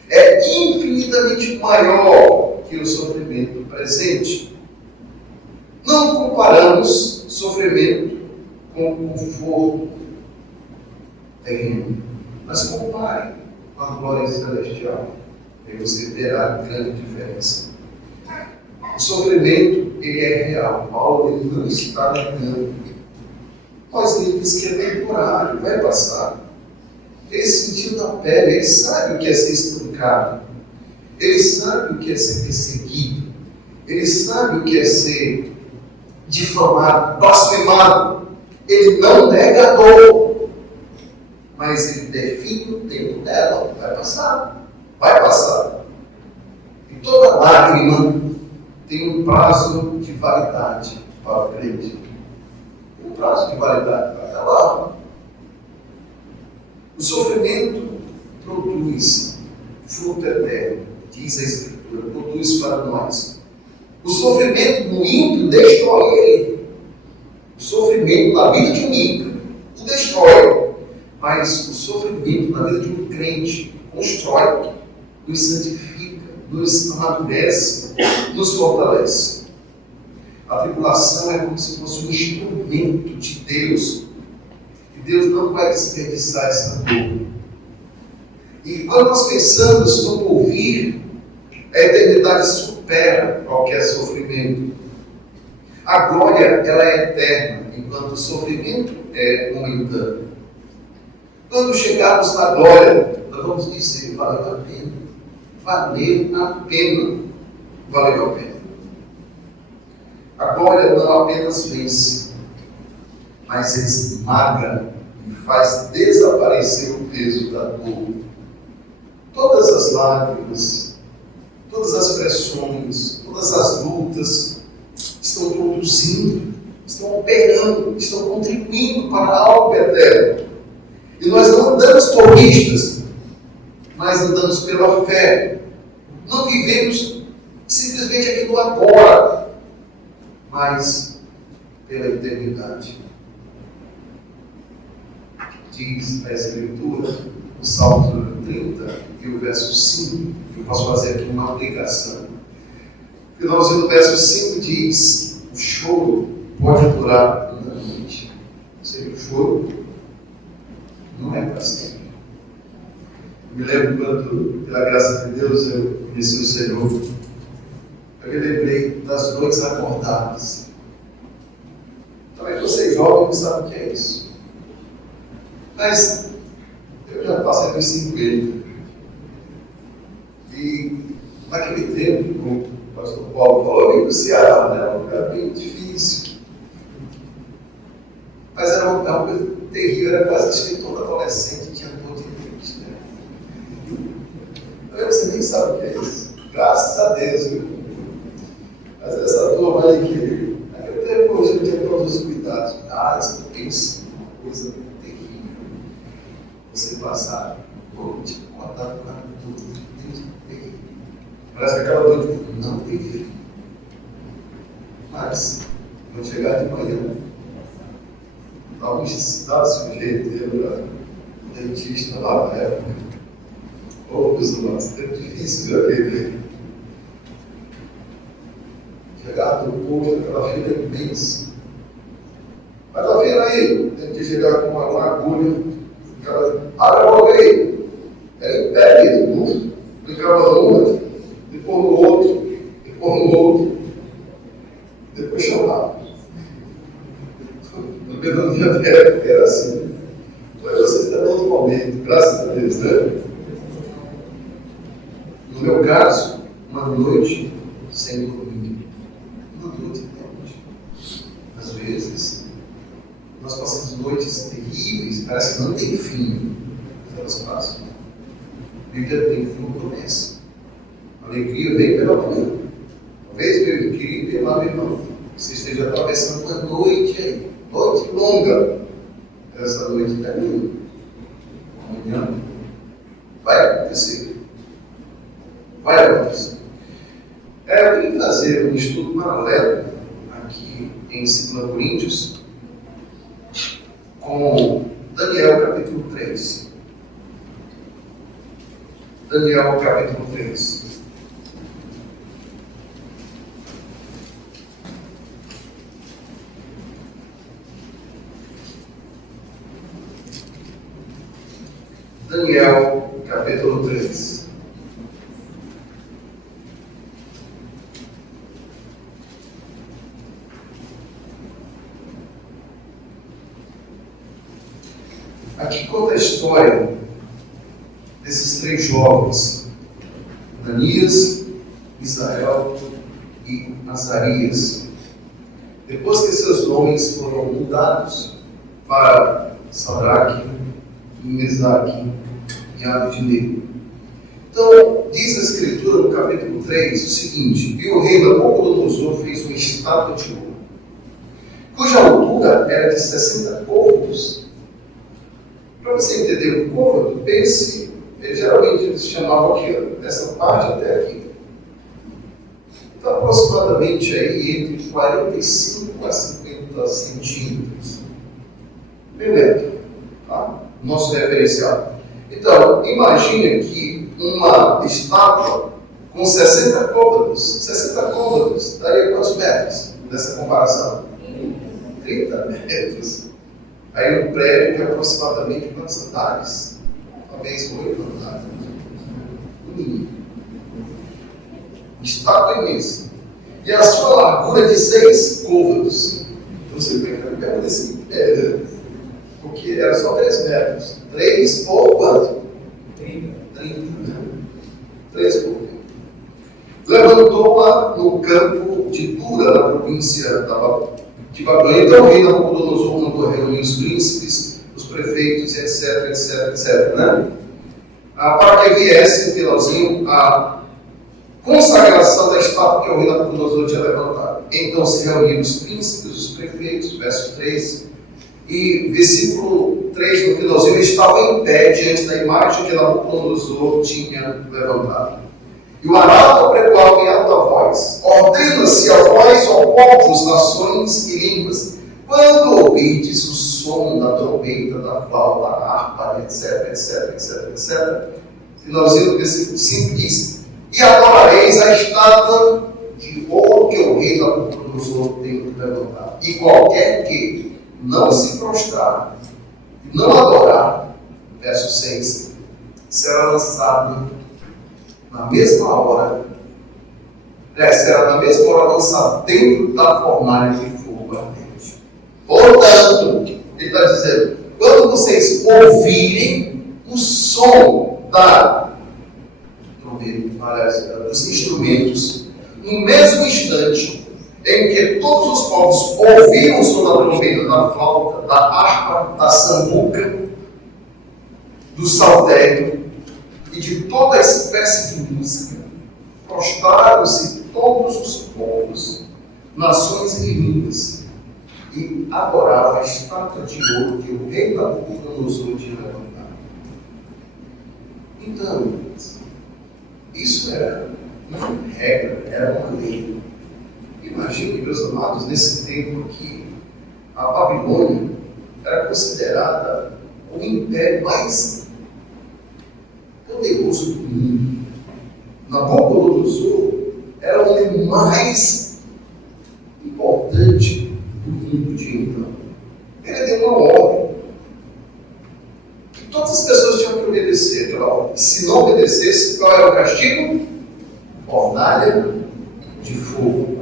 é infinitamente maior que o sofrimento presente. Não comparamos sofrimento com conforto terreno, mas compare com a glória celestial. Aí você verá a grande diferença. O sofrimento, ele é real. Paulo, ele não está negando. Mas ele diz que é temporário, vai passar. Ele sentiu na pele, ele sabe o que é ser espancado. Ele sabe o que é ser perseguido. Ele sabe o que é ser difamado, blasfemado. Ele não nega a dor, mas ele define o tempo dela. Vai passar. Vai passar. E toda lágrima tem um prazo de validade para o crente. Um prazo de validade para acabar. O sofrimento produz fruto eterno, diz a Escritura, produz para nós. O sofrimento do ímpio destrói ele. O sofrimento da vida de um ímpio o destrói. Mas o sofrimento na vida de um crente constrói, nos santifica, nos amadurece, nos fortalece. A tribulação é como se fosse um instrumento de Deus. E Deus não vai desperdiçar essa dor. E quando nós pensamos no porvir, a eternidade supera qualquer sofrimento. A glória, ela é eterna, enquanto o sofrimento é momentâneo. Quando chegarmos na glória, nós vamos dizer, valeu a pena. Valeu a pena. Valeu a pena. A glória não apenas vence, mas esmaga e faz desaparecer o peso da dor. Todas as lágrimas, todas as pressões, todas as lutas estão produzindo, estão operando, estão contribuindo para algo eterno. E nós não andamos por vistas, mas andamos pela fé. Não vivemos simplesmente aqui no agora, mas pela eternidade. Diz a Escritura, no Salmo 30, e o verso 5, eu posso fazer aqui uma aplicação. O finalzinho do verso 5 diz: o choro pode durar uma noite. Ou seja, o choro não é para sempre. Eu me lembro quando, pela graça de Deus, eu conheci o Senhor. Eu me lembrei das noites acordadas. Talvez você jovem não sabe o que é isso. Mas eu já passei por 50. E naquele tempo, como o pastor Paulo falou, eu vim do Ceará, né? Um lugar bem difícil. Mas era uma coisa terrível, era quase que todo adolescente tinha dor de dente, né? Aí você nem sabe o que é isso. Graças a Deus, viu? Mas essa turma aí que naquele tempo hoje eu tinha todos os cuidados. Você pensa uma coisa terrível. Você passar, te acordar com a dor de dente terrível. Parece que aquela dor de dente não tem fim. Mas, quando chegar de manhã, dá um sujeito dele, o dentista lá na época. Meus irmãos, tempo difícil ver aquele. Chegar no posto, aquela fila imensa. Mas a fila aí, tem que chegar com uma agulha, abre logo aí. Era em pé mesmo, aplicava uma, depois no outro, depois chamava. No meio da minha época era assim. Mas vocês estão em outro momento, graças a Deus, né? No meu caso, uma noite sem dormir. Uma noite realmente. Às vezes, nós passamos noites terríveis, parece que não tem fim. Elas passam. A Bíblia tem fim, promessa. A alegria vem pela manhã. Talvez, meu querido e amado irmão, você esteja atravessando uma noite aí, noite longa. Essa noite termina. Amanhã vai acontecer. Vai acontecer. Eu vim fazer um estudo paralelo aqui em 2 Coríntios com Daniel capítulo 3. Daniel capítulo 3. Daniel capítulo 3. Aqui conta a história desses três jovens, Ananias, Misael e Azarias. Depois que seus nomes foram mudados para Sadraque, Mesaque e Abednego. Então, diz a Escritura no capítulo 3 o seguinte: e o rei Nabucodonosor fez uma estátua de ouro, cuja altura era de 60 côvados. Para você entender o côvado, pense, geralmente eles chamavam aqui, dessa parte até aqui. Então, aproximadamente aí entre 45 a 50 centímetros. 1 metro. Tá? nosso referencial. Então, imagine que uma estátua com 60 côvados, daria quantos metros nessa comparação? 30 metros. Aí um prédio de aproximadamente quantos andares? Talvez 8 andares. Estátua imensa. E a sua largura de 6 côvados. Então você pega desse pé, porque era só 3 metros. 3 por quanto? 30. 3 por 30. Levantou-a no campo de Dura, na província de Babilônia. Então o rei Nabucodonosor mandou reunir os príncipes, os prefeitos, etc. Né? Para que viesse, finalzinho, a consagração da estátua que o rei Nabucodonosor tinha levantado. Então se reuniram os príncipes, os prefeitos, verso 3, e versículo 3, no finalzinho, estavam em pé diante da imagem que Nabucodonosor tinha levantado. E o arauto pregou em alta voz: ordena-se a vós, ó povos, nações e línguas, quando ouvirdes o som da trombeta, da flauta, da harpa, etc. Finalzinho do versículo 5 diz: e adorareis a estátua de ouro que o rei Nabucodonosor tem levantado. E qualquer que não se prostrar e não adorar, verso 6, será lançado na mesma hora, será na mesma hora lançado dentro da fornalha de fogo ardente. Portanto, ele está dizendo, quando vocês ouvirem o som dos instrumentos, no mesmo instante em que todos os povos ouviram o som da trombeta, da flauta, da harpa, da sambuca, do saltério e de toda espécie de música, prostraram-se todos os povos, nações e línguas, e adoravam a estátua de ouro que o rei Nabucodonosor tinha levantado. Então, isso era uma regra, era uma lei. Imagine, meus amados, nesse tempo que a Babilônia era considerada o império mais poderoso do mundo. Nabucodonosor era o homem mais importante do mundo de então. Ele deu uma ordem. E todas as pessoas tinham que obedecer aquela ordem. Se não obedecesse, qual era o castigo? Fornalha de fogo.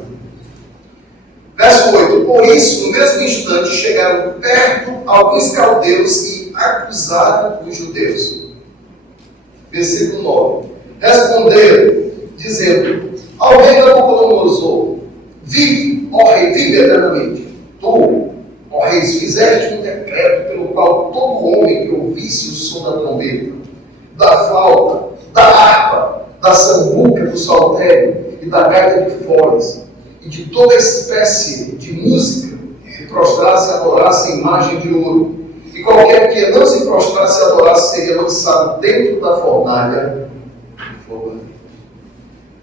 Verso 8. Por isso, no mesmo instante, chegaram perto alguns caldeus e acusaram os judeus. Versículo 9. Responderam, dizendo: ao rei Nabucodonosor, vive, ó rei, vive eternamente. Tu, ó reis, fizeste um decreto pelo qual todo homem que ouvisse o som da trombeta, da flauta, da harpa, da sambuca, do saltério e da gaita de foles, e de toda espécie de música, se prostrasse e adorasse a imagem de ouro. E qualquer que não se prostrasse e adorasse seria lançado dentro da fornalha de fogo ardente.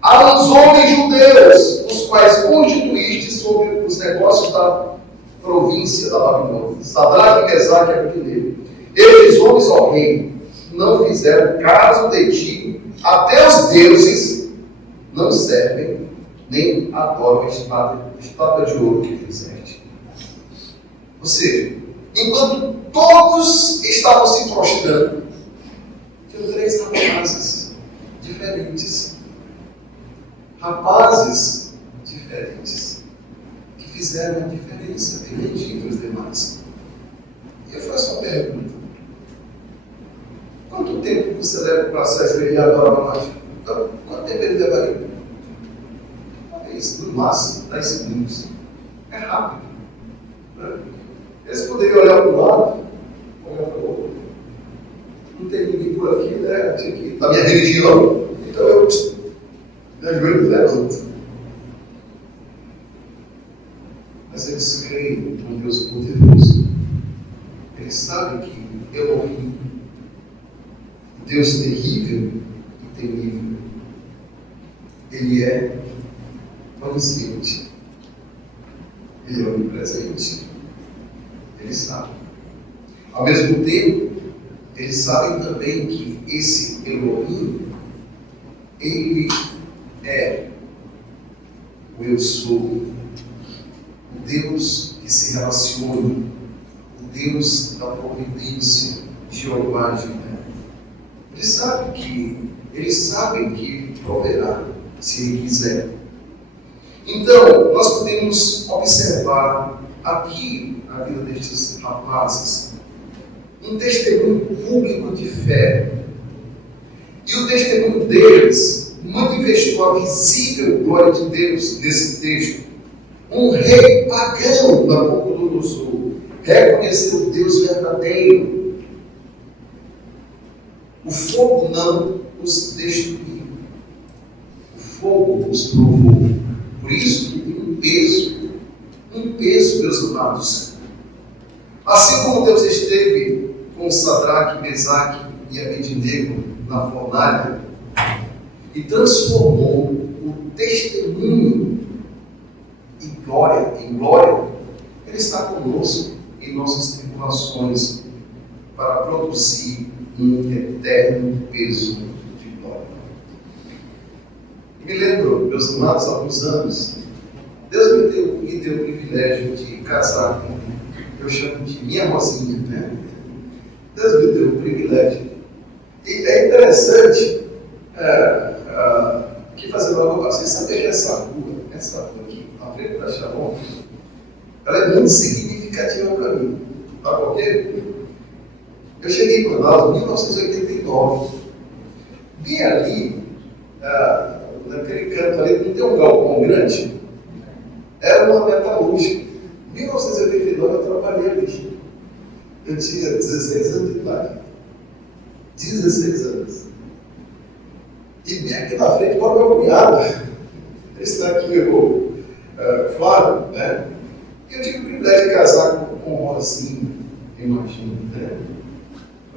Há uns homens judeus, os quais constituíste sobre os negócios da província da Babilônia, Sadraque, Mesaque e Abednego. Estes homens, ó rei, não fizeram caso de ti, até os deuses não servem, nem adoram a estátua de ouro que fizeste. Ou seja, enquanto todos estavam se prostrando, tinham 3 rapazes diferentes. Rapazes diferentes, que fizeram a diferença entre os demais. E eu faço uma pergunta: quanto tempo você leva para se ajoelhar e adorar mais? Então, quanto tempo ele levaria? Talvez, no máximo, 10 segundos. É rápido. Né? Eles poderiam olhar para o lado, olhar para o outro. Não tem ninguém por aqui, né? Tinha que ir da minha religião. Então eu me ajoelho e levanto. Mas eles creem num Deus poderoso. Eles sabem que Elohim, Deus terrível e temível, Ele é onisciente. Ele é onipresente. Ele sabe. Ao mesmo tempo, eles sabem também que esse Elohim, ele é o eu sou, o Deus que se relaciona, o Deus da providência, Jeová Jireh. Eles sabem que proverá, se Ele quiser. Então, nós podemos observar aqui a vida destes rapazes um testemunho público de fé. E o testemunho deles manifestou a visível glória de Deus nesse texto. Um rei pagão da Nabucodonosor reconheceu o Deus verdadeiro. O fogo não os destruiu. O fogo os provou. Por isso, um peso, meus amados. Assim como Deus esteve com Sadraque, Mesaque e Abednego na fornalha e transformou o testemunho em glória, Ele está conosco em nossas tribulações para produzir um eterno peso de glória. Me lembro, meus amados, há alguns anos, Deus me deu o privilégio de casar com, eu chamo de minha mocinha, né? Deus me deu o privilégio. E é interessante que fazendo algo, você sabia que essa rua aqui, na frente da Shalom, ela é muito significativa para mim. Sabe por quê? Eu cheguei em Manaus em 1989. Vi ali, naquele canto ali, não tem um galpão grande, era uma metalúrgica. Em 1989 eu trabalhei ali. Eu tinha 16 anos de idade. 16 anos. E bem aqui na frente, para o meu cunhado. Ele está aqui, Flávio, né? E eu tive o privilégio de casar com o Rosinho, imagino, né?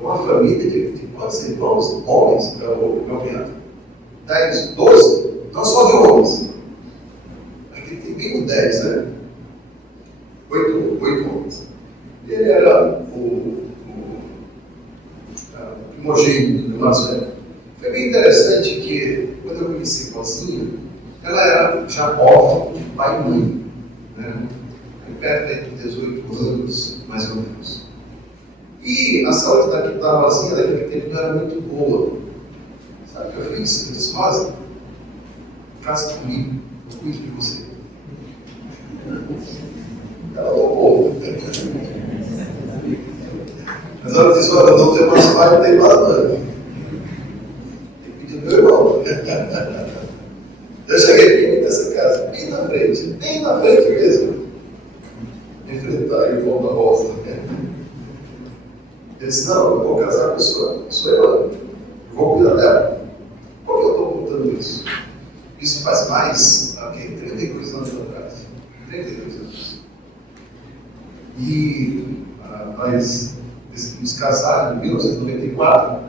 Uma família de quantos irmãos? Homens, meu cunhado? 10, 12? Não só de homens. Aqui tem bem 10, né? 8 homens. Ele era o primogênito do mais velho. Foi bem interessante que, quando eu conheci a Rosinha, ela era já órfã de pai e mãe, né? Perto de 18 anos, mais ou menos. E a saúde da Rosinha naquele tempo não era muito boa. Sabe o que eu fiz? Eu disse: Rosa, casa comigo, eu cuido de você. Ela topou. Mas ela disse: olha, eu não tenho mais pai, não tenho mais mãe. Tem que pedir meu irmão. Eu cheguei bem nessa casa, bem na frente mesmo. Enfrentar o irmão da Rosa. Eu disse: não, eu vou casar com a sua irmã. Eu vou cuidar dela. Por que eu estou contando isso? Isso faz mais do que 32 anos atrás. 32 anos. E nós nos casaram em 1994.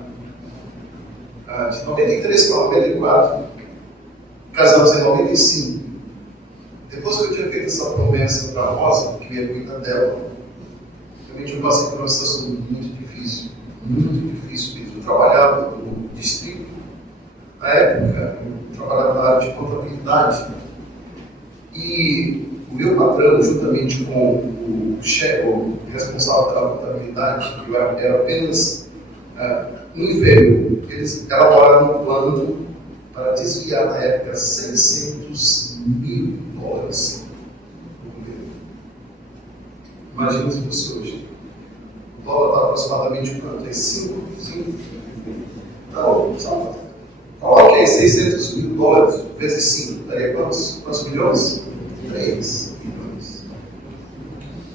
De 93 para 94. Casamos em 95. Depois que eu tinha feito essa promessa para a Rosa, que ia cuidar dela, realmente eu passei por uma situação muito difícil mesmo. Eu trabalhava no distrito, na época, eu trabalhava na área de contabilidade, e o meu patrão, juntamente com o chefe, o responsável pela contabilidade, que eu era apenas um inferior, eles elaboraram um plano para desviar, na época, $600 mil do governo. Imagina se fosse hoje. O dólar está aproximadamente quanto? É 5? Não, só coloquei $600 mil vezes 5. Daria quantos milhões? 3 milhões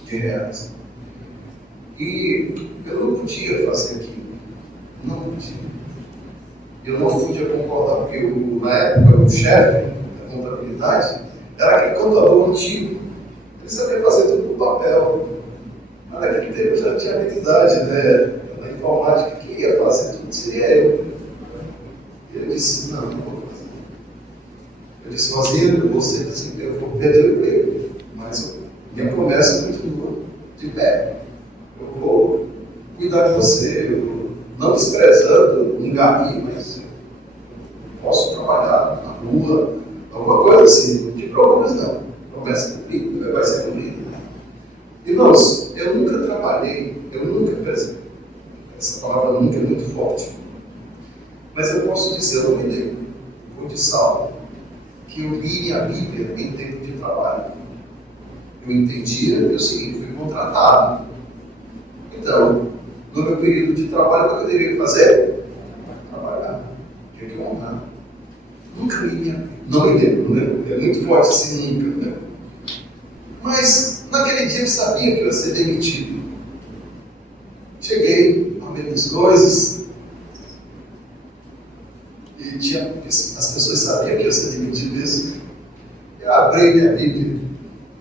de reais. E eu não podia fazer aquilo. Não podia. Eu não podia concordar, porque na época o chefe da contabilidade era aquele contador antigo. Ele sabia fazer tudo no papel. Mas naquele tempo eu já tinha habilidade, né, na informática. Quem ia fazer tudo seria eu. E ele disse: não vou fazer. Eu disse: Rosinha, você disse, eu vou perder o emprego, mas minha promessa continua de pé. Eu vou cuidar de você, não desprezando um gari, mas posso trabalhar na rua, alguma coisa assim, não te preocupes não. Promessa cumprida, vai ser cumprida. Irmãos, eu nunca trabalhei, essa palavra nunca é muito forte, mas eu posso dizer, eu me lembro, vou de salvo, que eu li a Bíblia em tempo de trabalho. Eu entendia que o seguinte, fui contratado. Então, no meu período de trabalho, o que eu deveria fazer? Trabalhar. Tinha que honrar. Nunca li, não me lembro, né? É muito forte assim, nunca, né? Mas, naquele dia eu sabia que eu ia ser demitido. Cheguei, arrumei minhas coisas, e as pessoas sabiam que eu ia ser demitido mesmo. Eu abri minha Bíblia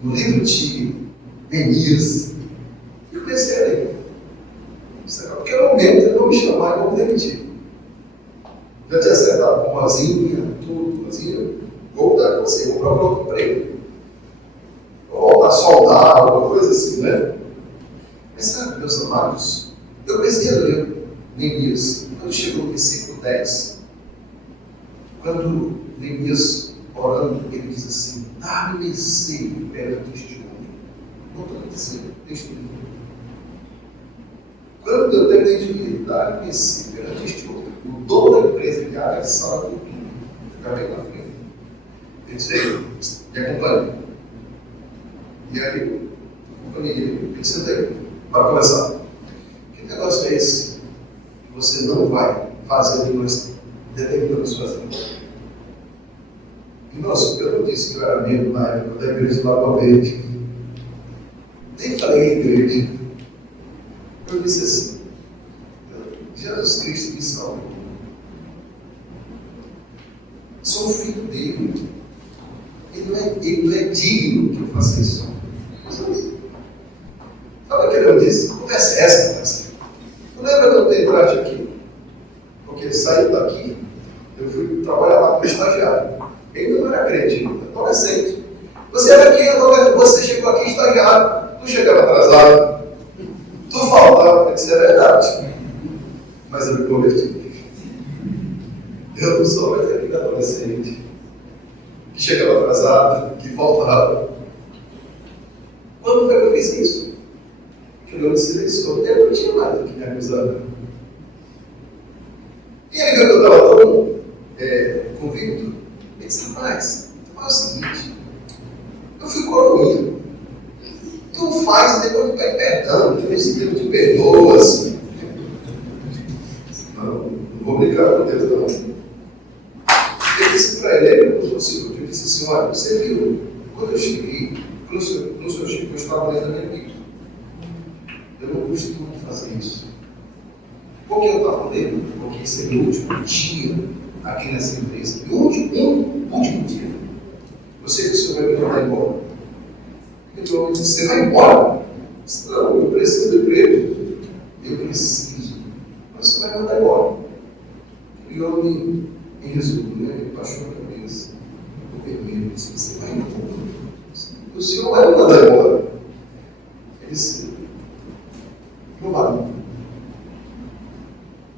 no livro de Neemias e comecei a ler. Porque é o momento de não me chamar e não me demitir. Já tinha acertado com Rosinha, tudo, Rosinha, vou dar com você, vou procurar outro emprego. Vou voltar a soldar, alguma coisa assim, né? Mas sabe, meus amados, eu comecei a ler Neemias. Quando chegou no versículo 10, quando Neemias orando, ele diz assim: dá-me mercê perante este homem. Não estou dizendo, este homem. Quando eu terminei de ler, dá-me mercê perante este homem, o dono da empresa que abre a sala de cultura, eu acabei na frente. Ele disse: me acompanhe. E aí, eu acompanhei ele, ele sentei para começar. Que negócio é esse que você não vai fazer o que nós devemos fazer? Nossa, eu não disse que eu era membro na época da igreja de Lagoa Verde. Nem falei em igreja. Eu disse assim: Jesus Cristo me salvou. Sou filho dele. Ele não é digno que eu faça isso. Sabe o que eu disse? Conversa essa, pastor. Não lembra que eu tenho traje aqui? Porque ele saiu daqui, eu fui trabalhar lá como estagiário. Ele não era crente, adolescente. Você era aqui, você chegou aqui estagiário, tu chegava atrasado, tu faltava, isso é verdade. Mas eu me converti. Eu não sou mais aquele adolescente que chegava atrasado, que faltava. Quando foi que eu fiz isso? Que Deus me silenciou. Eu não tinha mais do que me acusar. E aí que eu estava tão convicto. Ele disse: rapaz, faz o seguinte, eu fui coroinha, tu faz e depois me pede perdão, Deus te perdoa, assim. Não vou brincar com Deus, não. Eu disse para ele, eu disse assim: olha, você viu, quando eu cheguei, no seu Chico, eu estava dentro da minha vida. Eu não costumo fazer isso. Por que eu estava lendo? Porque esse é o último dia aqui nessa empresa. E o último dia. Você disse: o senhor vai me mandar embora. Então, eu disse: você vai embora? Eu disse: não, eu preciso do emprego. Eu preciso. Mas você vai me mandar embora. E o homem, em resumo, ele baixou a cabeça. O vermelho disse: você vai embora. O senhor vai me mandar embora. Ele disse: não vai.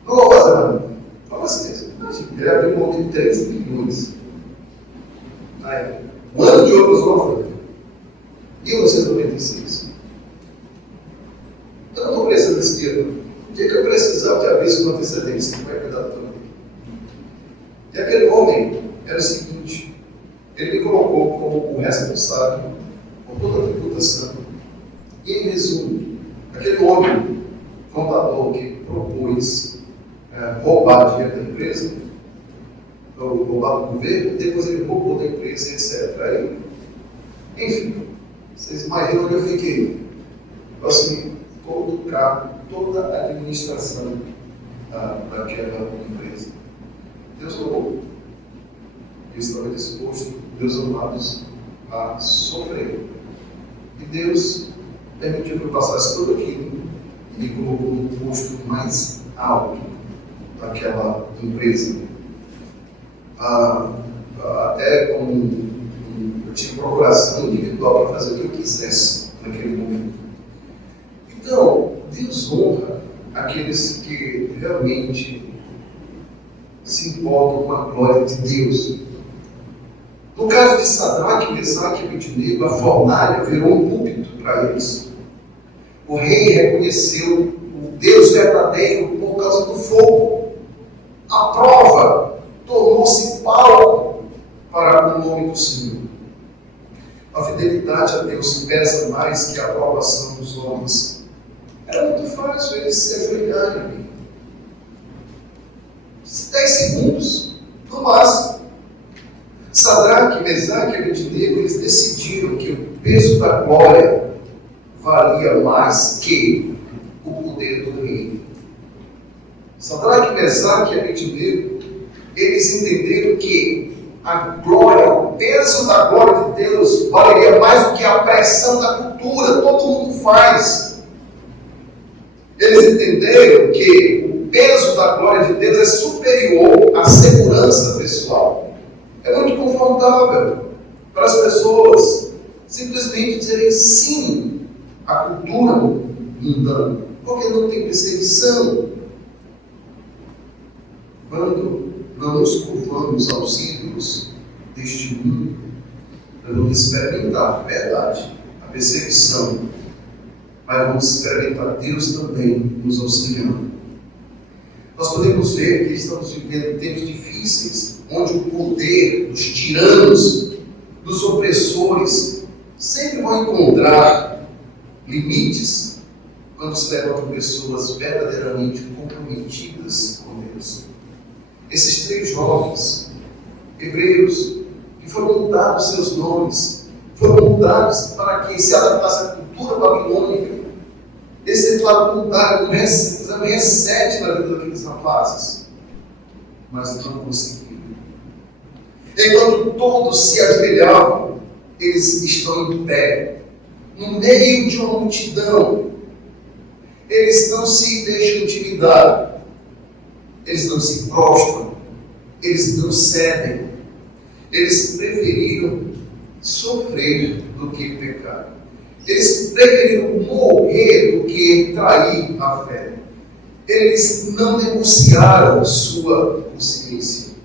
Não vou fazer nada. Fala assim mesmo. Ele abriu mão de 3 milhões. Um ano de outros não 1996. Eu não estou precisando desse dinheiro. O dia que eu precisar, eu te aviso com antecedência. Vai cuidar da tua vida. E aquele homem era o seguinte: ele me colocou como o responsável por toda a tributação. E em resumo, aquele homem, contador que propôs roubar dinheiro da empresa, ou roubar do governo, depois ele roubou da empresa, etc. Aí, enfim, vocês imaginam onde eu fiquei? Assim, todo o cargo, toda a administração daquela empresa. Deus roubou. Eu estava disposto, Deus amados, a sofrer. E Deus permitiu que eu passasse tudo aquilo e me colocou no posto mais alto daquela empresa. Até como eu tinha procuração individual para fazer o que eu quisesse naquele momento. Então, Deus honra aquilo aqueles que realmente se importam com a glória de Deus. No caso de Sadraque, Mesaque e Abednego, a fornalha virou um púlpito para eles. O rei reconheceu o Deus verdadeiro por causa do fogo. A prova tornou-se palco para o nome do Senhor. A fidelidade a Deus pesa mais que a aprovação dos homens. Era muito fácil eles se ajoelharem ali. 10 segundos, no máximo. Sadraque, Mesaque e Abednego, eles decidiram que o peso da glória valia mais que o poder do rei. Sadraque, Mesaque e Abednego, eles entenderam que a glória, o peso da glória de Deus valeria mais do que a pressão da cultura, todo mundo faz. Eles entenderam que o peso da glória de Deus é superior à segurança pessoal. É muito confortável para as pessoas simplesmente dizerem sim à cultura mundana, porque não tem perseguição. Quando não nos curvamos aos ídolos deste mundo, nós vamos experimentar, verdade, a perseguição, mas vamos experimentar Deus também nos auxiliando. Nós podemos ver que estamos vivendo tempos difíceis, onde o poder dos tiranos, dos opressores, sempre vão encontrar limites quando se levantam pessoas verdadeiramente comprometidas com Deus. Esses 3 jovens hebreus que foram mudados seus nomes, foram mudados para que se adaptasse à cultura babilônica. Esse lado contrário, um reset na vida daqueles rapazes, mas não conseguiram. Enquanto todos se ajoelhavam, eles estão em pé, no meio de uma multidão. Eles não se deixam intimidar, eles não se prostram, eles não cedem, eles preferiram sofrer do que pecar. Eles preferiram morrer do que trair a fé. Eles não negociaram sua consciência.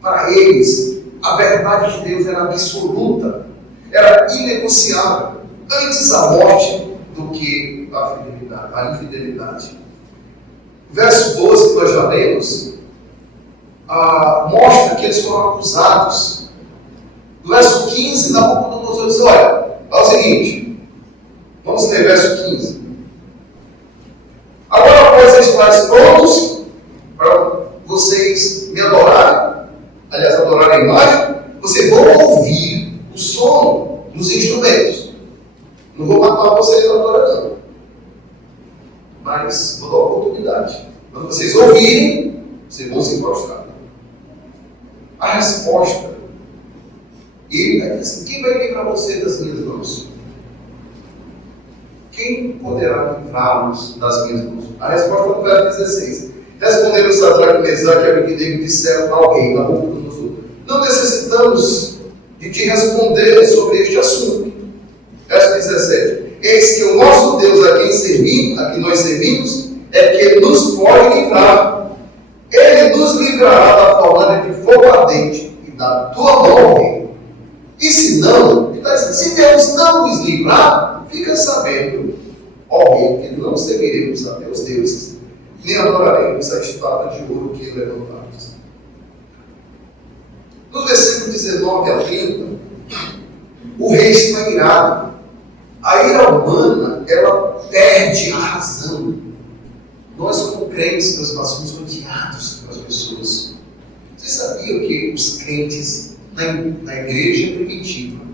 Para eles, a verdade de Deus era absoluta, era inegociável, antes a morte do que a infidelidade. O verso 12 que nós já lemos mostra que eles foram acusados. No verso 15, Nabucodonosor diz: olha, é o seguinte, vamos ler verso 15. Agora, pois, estáis prontos para vocês me adorarem, aliás, adorarem a imagem, vocês vão ouvir o som dos instrumentos. Não vou matar vocês adorando, mas vou dar oportunidade. Quando vocês ouvirem, vocês vão se prostrar. A resposta, ele vai dizer assim: quem vai livrar você das minhas mãos? Quem poderá livrá-los das minhas mãos? A resposta no verso 16. Responderam Sadraque, Mesaque e Abednego e disseram ao rei Nabucodonosor: não necessitamos de te responder sobre este assunto. Verso 17. Eis que o nosso Deus a quem nós servimos é que nos pode livrar. Ele nos livrará da fornalha de fogo ardente e da tua mão, rei. E se não, se Deus não nos livrar, fica sabendo, ó rei, que não seguiremos a teus deuses, nem adoraremos a estátua de ouro que levantaste. No versículo 19 a 30, o rei está irado. A ira humana, ela perde a razão. Nós, como crentes, nós somos odiados pelas pessoas. Vocês sabiam que os crentes na igreja primitiva,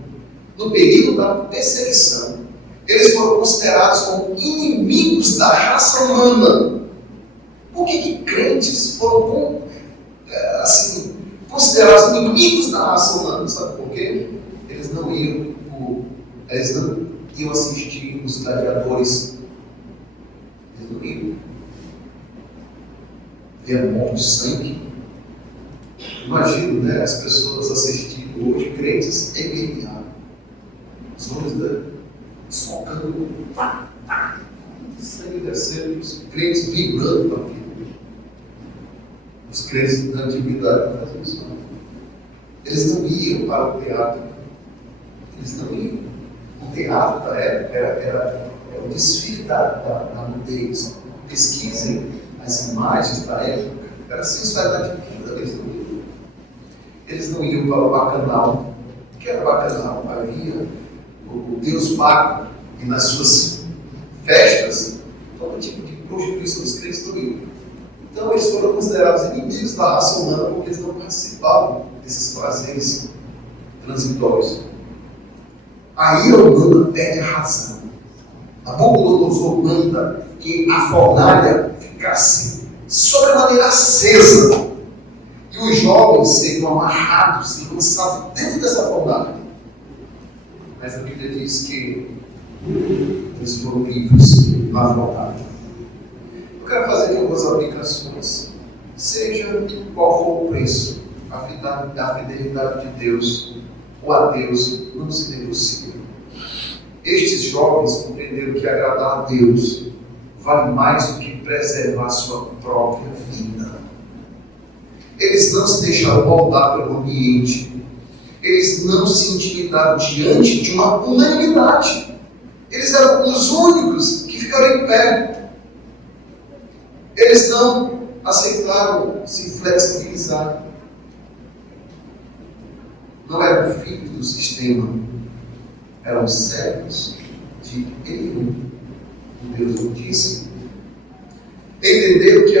no período da perseguição, eles foram considerados como inimigos da raça humana? Por que crentes foram considerados inimigos da raça humana? Sabe por quê? Eles não iam assistir os gladiadores. Eles não iam ver a morte de sangue. Imagino, né, as pessoas assistindo hoje, crentes MMA. Os homens socando sangue descendo, os crentes vibrando com aquilo. Os crentes da antiguidade não faziam isso. Eles não iam para o teatro. Eles não iam. O teatro da época era o desfile da nudez. Pesquisem as imagens da época. Era sensualidade pura. Eles não iam para o bacanal. O que era bacanal? Havia o deus Baco, e nas suas festas, todo tipo de prostituição dos crentes não iam. Então eles foram considerados inimigos da raça humana porque eles não participavam desses prazeres transitórios. A ira humana perde a razão. Nabucodonosor manda que a fornalha ficasse sobremaneira acesa e os jovens seriam amarrados e lançados dentro dessa fornalha. Mas a Bíblia diz que eles foram livres na fornalha. Eu quero fazer aqui algumas aplicações. Seja qual for o preço, a fidelidade de Deus ou a Deus não se negocia. Estes jovens compreenderam que agradar a Deus vale mais do que preservar a sua própria vida. Eles não se deixaram moldar pelo ambiente. Eles não se intimidaram diante de uma unanimidade. Eles eram os únicos que ficaram em pé. Eles não aceitaram se flexibilizar. Não eram filhos do sistema. Eram servos de Eliú, o Deus Altíssimo. Entenderam que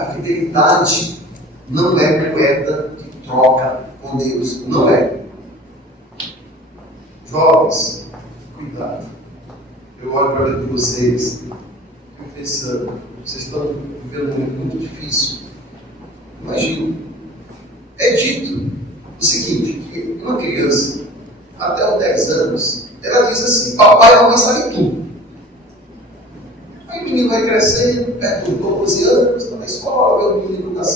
a fidelidade não é moeda de troca com Deus. Não é. Jovens, cuidado. Eu olho para dentro de vocês, fico pensando, vocês estão vivendo um momento muito difícil. Imagina, é dito o seguinte, que uma criança, até os 10 anos, ela diz assim, papai e mamãe sabem tudo. Aí o menino vai crescendo, perto dos 12 anos, está na escola, vê o menino com umas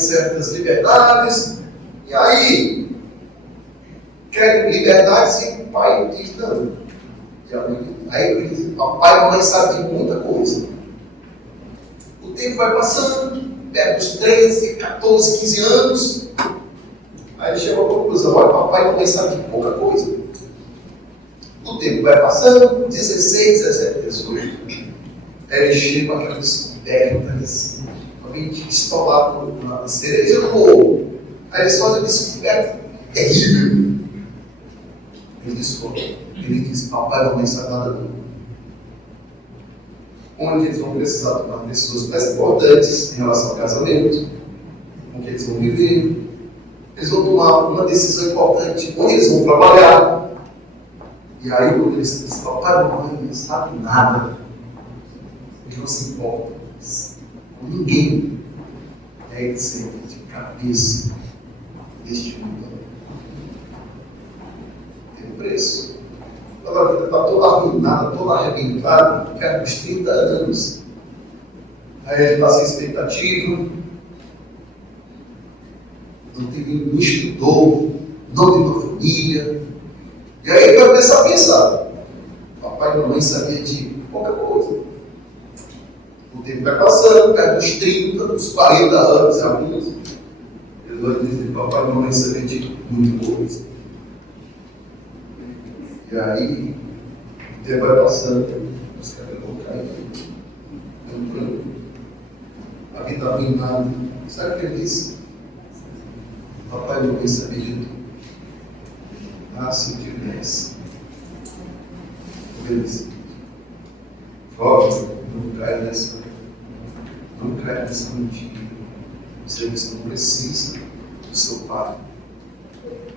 certas liberdades, e aí querem liberdades e o pai diz não. Aí ele diz, papai e mamãe sabem de muita coisa. O tempo vai passando, perto dos 13, 14, 15 anos, aí ele chega à conclusão, olha, papai e mamãe sabem de pouca coisa. O tempo vai passando, 16, 17, 18. Aí ele chega com aquela descobertas, alguém estolado na cereja do morro. Aí eles fazem uma descoberta terrível. Ele diz, papai e mamãe sabem nada do mundo. Onde eles vão precisar tomar decisões mais importantes em relação ao casamento, com que eles vão viver. Eles vão tomar uma decisão importante, onde eles vão trabalhar. E aí, quando eles dizem, papai e mamãe não sabem nada, eles não se importam com ninguém. E aí eles sentam de cabeça deste mundo. Tem um preço. Toda a vida está toda arruinada, toda arrebentada, que era uns 30 anos. Aí ele está sem expectativa, não estudou, não tem uma família. E aí ele vai começar a pensar, papai e mamãe sabiam de pouca coisa. O tempo vai passando, perto dos 30, dos 40 anos, alguns. Ele vai dizer, papai e mamãe sabiam de muita coisa. E aí, o tempo vai passando, os cabelos vão caindo, a vida arruinada. Sabe o que ele disse? Papai e mamãe sabiam de tudo. Se eu tivesse. Beleza. Jovem, não caia nessa mentira. Você não precisa do seu pai.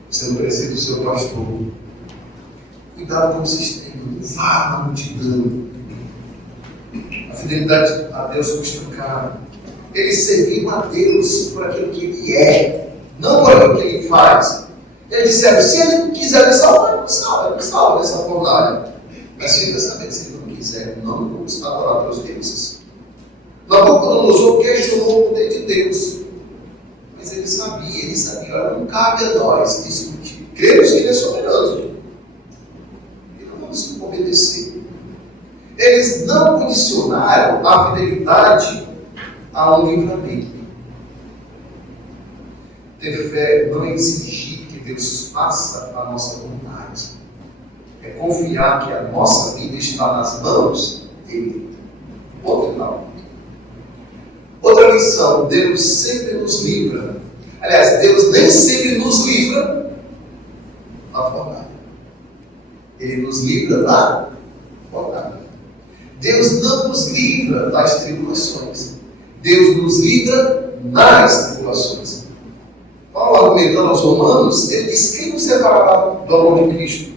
Você não precisa do seu pastor. Cuidado com o sistema. Não vá na multidão. A fidelidade a Deus custa caro. Eles serviam a Deus por aquilo que Ele é, não por aquilo que Ele faz. Eles disseram, se Ele quiser me salvar, Ele me salva dessa fornalha. Mas fica sabendo, se Ele não quiser, não vamos adorar Deus deuses. Nabucodonosor questionou o poder de Deus. Mas ele sabia, olha, não cabe a nós discutir. Cremos que Ele é soberano. E não vamos obedecer. eles não condicionaram a fidelidade a um livramento. Ter fé não é exigir que Deus faça a nossa vontade. É confiar que a nossa vida está nas mãos dele. Ponto final. Outra lição: Deus sempre nos livra. Aliás, Deus nem sempre nos livra da fornalha. Ele nos livra da fornalha. Deus não nos livra das tribulações. Deus nos livra das tribulações. Paulo, argumentando aos Romanos, ele diz: quem nos separará do amor de Cristo?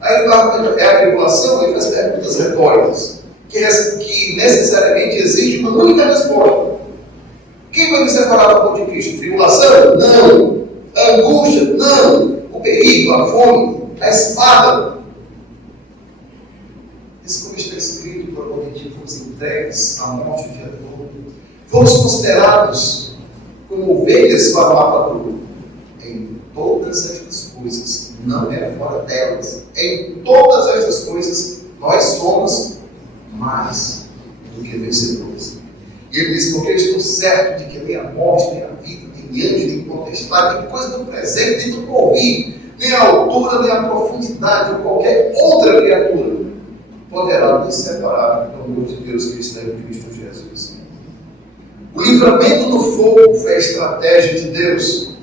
Aí ele fala: é a tribulação? Ele faz perguntas retóricas, que necessariamente exigem uma única resposta. Quem vai nos separar do amor de Cristo? Tribulação? Não. A angústia? Não. O perigo, a fome, a espada. Isso como está escrito, por onde fomos entregues à morte de Adão. Fomos considerados como ovelhas para o matadouro. Em todas estas coisas, não é fora delas. Em todas estas coisas, nós somos mais do que vencedores. E ele diz: porque eu estou certo de que nem a morte, nem a vida, nem anjo, nem potestade, nem coisa do presente, nem do porvir, nem a altura, nem a profundidade, ou qualquer outra criatura poderá nos separar do amor de Deus que está em Cristo Jesus. O livramento do fogo foi a estratégia de Deus.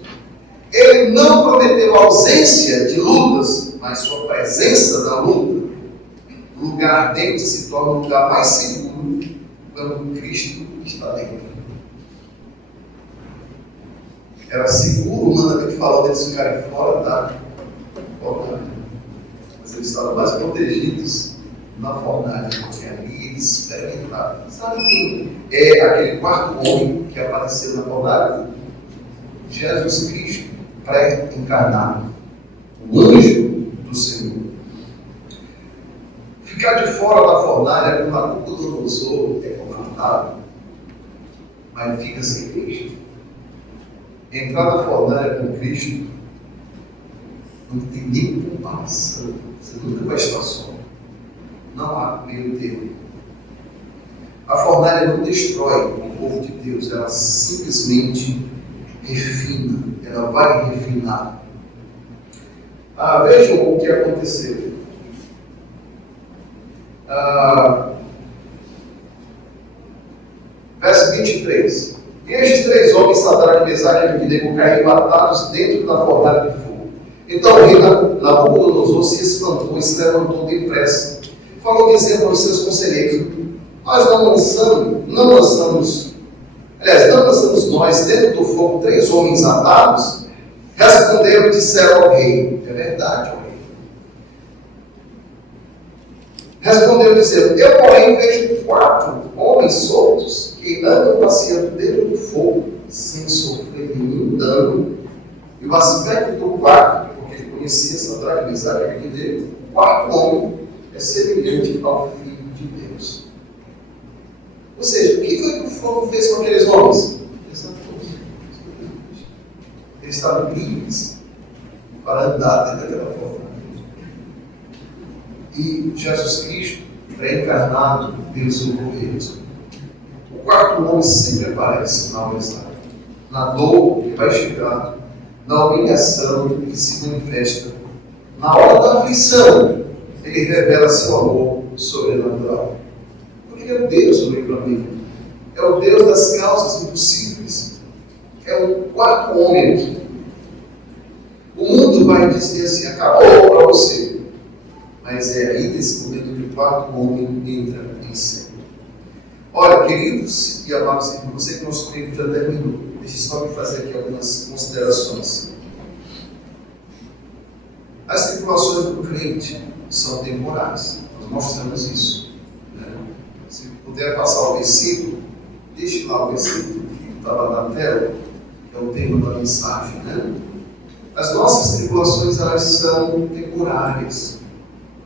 Ele não prometeu ausência de lutas, mas sua presença na luta. O lugar ardente se torna um lugar mais seguro quando Cristo está dentro. Era seguro, humanamente falando, eles ficarem fora da fornalha. Mas eles estavam mais protegidos na fornalha, porque ali eles experimentaram. Sabe quem é aquele quarto homem que apareceu na fornalha? Jesus Cristo, pré-encarnado, o anjo do Senhor. Ficar de fora da fornalha com Nabucodonosor é confortável, mas fica sem Cristo. Entrar na fornalha com Cristo não tem nem comparação. Você nunca vai estar só. Não há meio termo. A fornalha não destrói o povo de Deus, ela simplesmente refina, ela vai refinar. Vejam o que aconteceu. Verso 23. E estes três homens, Sadraque, Mesaque e Abednego, caíram matados dentro da fornalha de fogo. Então o rei Nabucodonosor se espantou e se levantou depressa. Falou dizendo aos seus conselheiros: nós não lançamos nós dentro do fogo 3 homens atados? Responderam e disseram ao rei: é verdade, ó rei. Respondeu dizendo: eu, porém, vejo 4 homens soltos que andam passeando dentro do fogo sem sofrer nenhum dano. E o aspecto do quarto, porque ele conhecia Sadraque, Mesaque e Abednego, o quarto homem é semelhante ao Filho de Deus. Ou seja, o que foi que o fogo fez com aqueles homens? Eles estavam livres para andar dentro daquela forma. E Jesus Cristo, pré-encarnado, veio socorrer-nos. O quarto homem sempre aparece na mensagem, na dor que vai chegar, na humilhação que se manifesta, na hora da aflição. Ele revela seu amor sobrenatural. Porque ele é o Deus do livramento. É o Deus das causas impossíveis. É o quarto homem aqui. O mundo vai dizer assim: acabou para você. Mas é aí nesse momento que o quarto homem entra em cena. Olha, queridos e amados irmãos, você que nosso tempo já terminou. Deixa só me fazer aqui algumas considerações. As tribulações do crente são temporais. Nós mostramos isso. Né? Se puder passar o versículo, deixe lá o versículo que estava na tela, que é o tema da mensagem. Né? As nossas tribulações, elas são temporárias,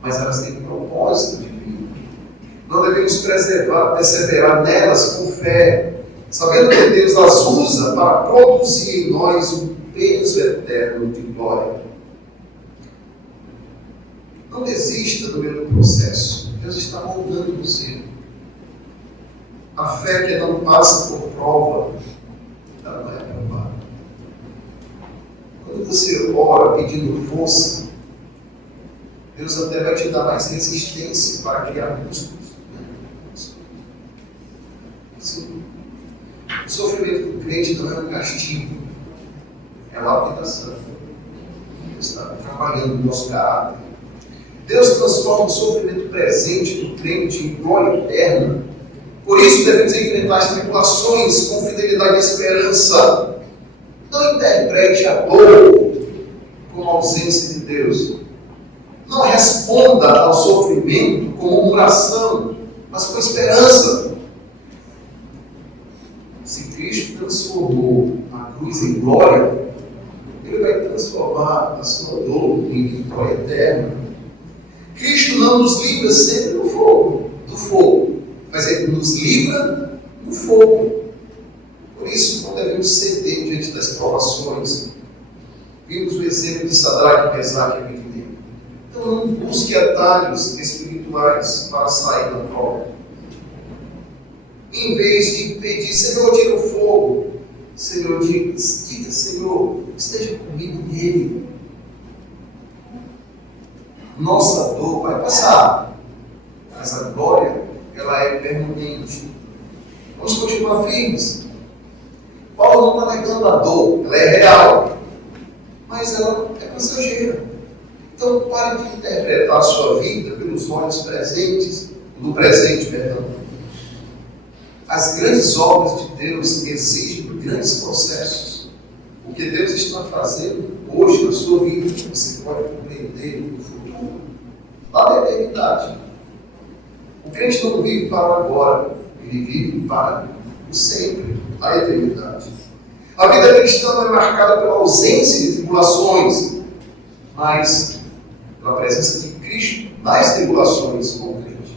mas elas têm propósito divino. Nós devemos perseverar nelas com fé, sabendo que Deus as usa para produzir em nós um peso eterno de glória. Não desista do meu processo. Deus está moldando você. A fé que não passa por prova, ela não é aprovada. Quando você ora pedindo força, Deus até vai te dar mais resistência para criar músculos. Sim. O sofrimento do crente não é um castigo, é uma lapidação. Deus está trabalhando no nosso caráter. Deus transforma o sofrimento presente do crente em glória eterna. Por isso devemos enfrentar as tribulações com fidelidade e esperança. Não interprete a dor como ausência de Deus. Não responda ao sofrimento como murmuração, mas com esperança. Se Cristo transformou a cruz em glória, Ele vai transformar a sua dor em vitória eterna. Cristo não nos livra sempre do fogo, mas Ele nos livra do fogo. Por isso, não devemos ceder diante das provações. Vimos o exemplo de Sadraque, Mesaque e Abednego. Então, não busque atalhos espirituais para sair da prova. Em vez de pedir, Senhor, tira o fogo, Senhor, diga, Senhor, esteja comigo nele. Nossa dor vai passar, mas a glória, ela é permanente. Vamos continuar firmes. Paulo não está negando a dor, ela é real, mas ela é passageira. Então, pare de interpretar a sua vida pelos olhos presentes, do presente, perdão. As grandes obras de Deus exigem grandes processos. O que Deus está fazendo hoje na sua vida, você pode compreender no futuro, lá na eternidade. O crente não vive para o agora, ele vive para o sempre, a eternidade. A vida cristã não é marcada pela ausência de tribulações, mas pela presença de Cristo nas tribulações com o crente.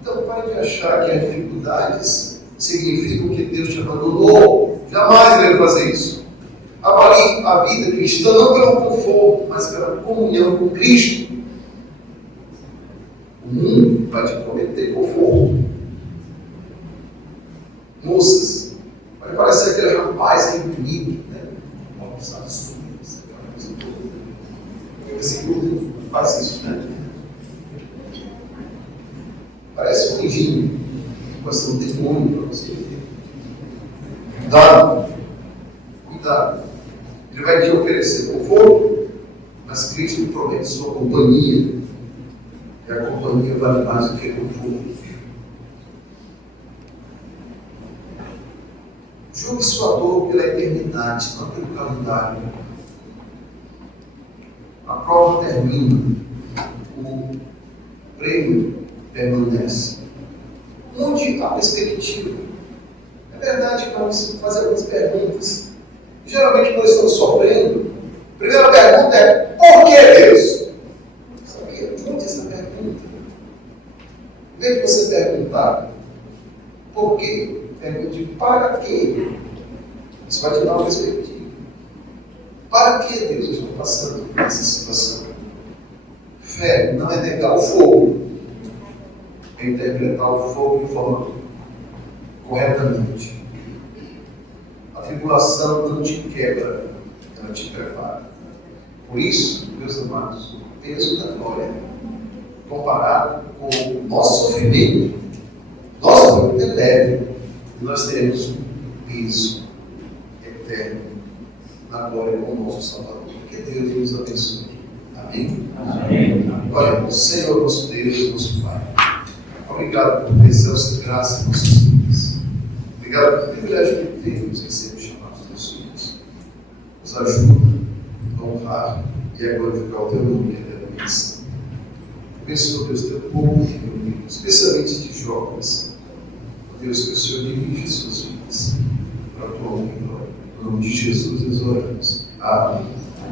Então, pare de achar que as dificuldades significam que Deus te abandonou. Jamais Ele vai fazer isso. Avalie a vida cristã não pelo conforto, mas pela comunhão com Cristo. O mundo vai te prometer conforto. Moças, vai parecer aquele rapaz que é bonito, né? Nossa, esse grupo faz isso, né? Parece um anjinho, pode ser um demônio para você. Cuidado. Ele vai te oferecer conforto, mas Cristo lhe promete sua companhia. E a companhia vale mais do que conforto. Julgue sua dor pela eternidade, não pelo calendário. A prova termina, o prêmio permanece. Mude a perspectiva. É verdade que vamos fazer algumas perguntas. Geralmente, quando estamos sofrendo, a primeira pergunta é: por que Deus? Sabia? Mude essa pergunta. Em vez de você perguntar por quê, pergunte para quê. Isso vai te dar uma perspectiva. Para que Deus eu estou passando por essa situação? Fé não é negar o fogo, é interpretar o fogo de forma corretamente. A tribulação não te quebra, ela te prepara. Por isso, meus amados, o peso da glória, comparado com o nosso sofrimento, nosso sofrimento é leve, e nós teremos um peso eterno na glória com o nosso Salvador. Que Deus nos abençoe. Amém? Amém. Olha, Senhor, nosso Deus, nosso Pai, obrigado por essa graça em nossas vidas. Obrigado pelo privilégio que temos em sermos chamados teus filhos. Nos ajuda a honrar e a glorificar o teu nome e a tua bênção. Abençoa, Deus, teu povo, especialmente de jovens. Deus, que o Senhor dirige suas vidas para a tua honra e glória. Em nome de Jesus, nós oramos. Amém.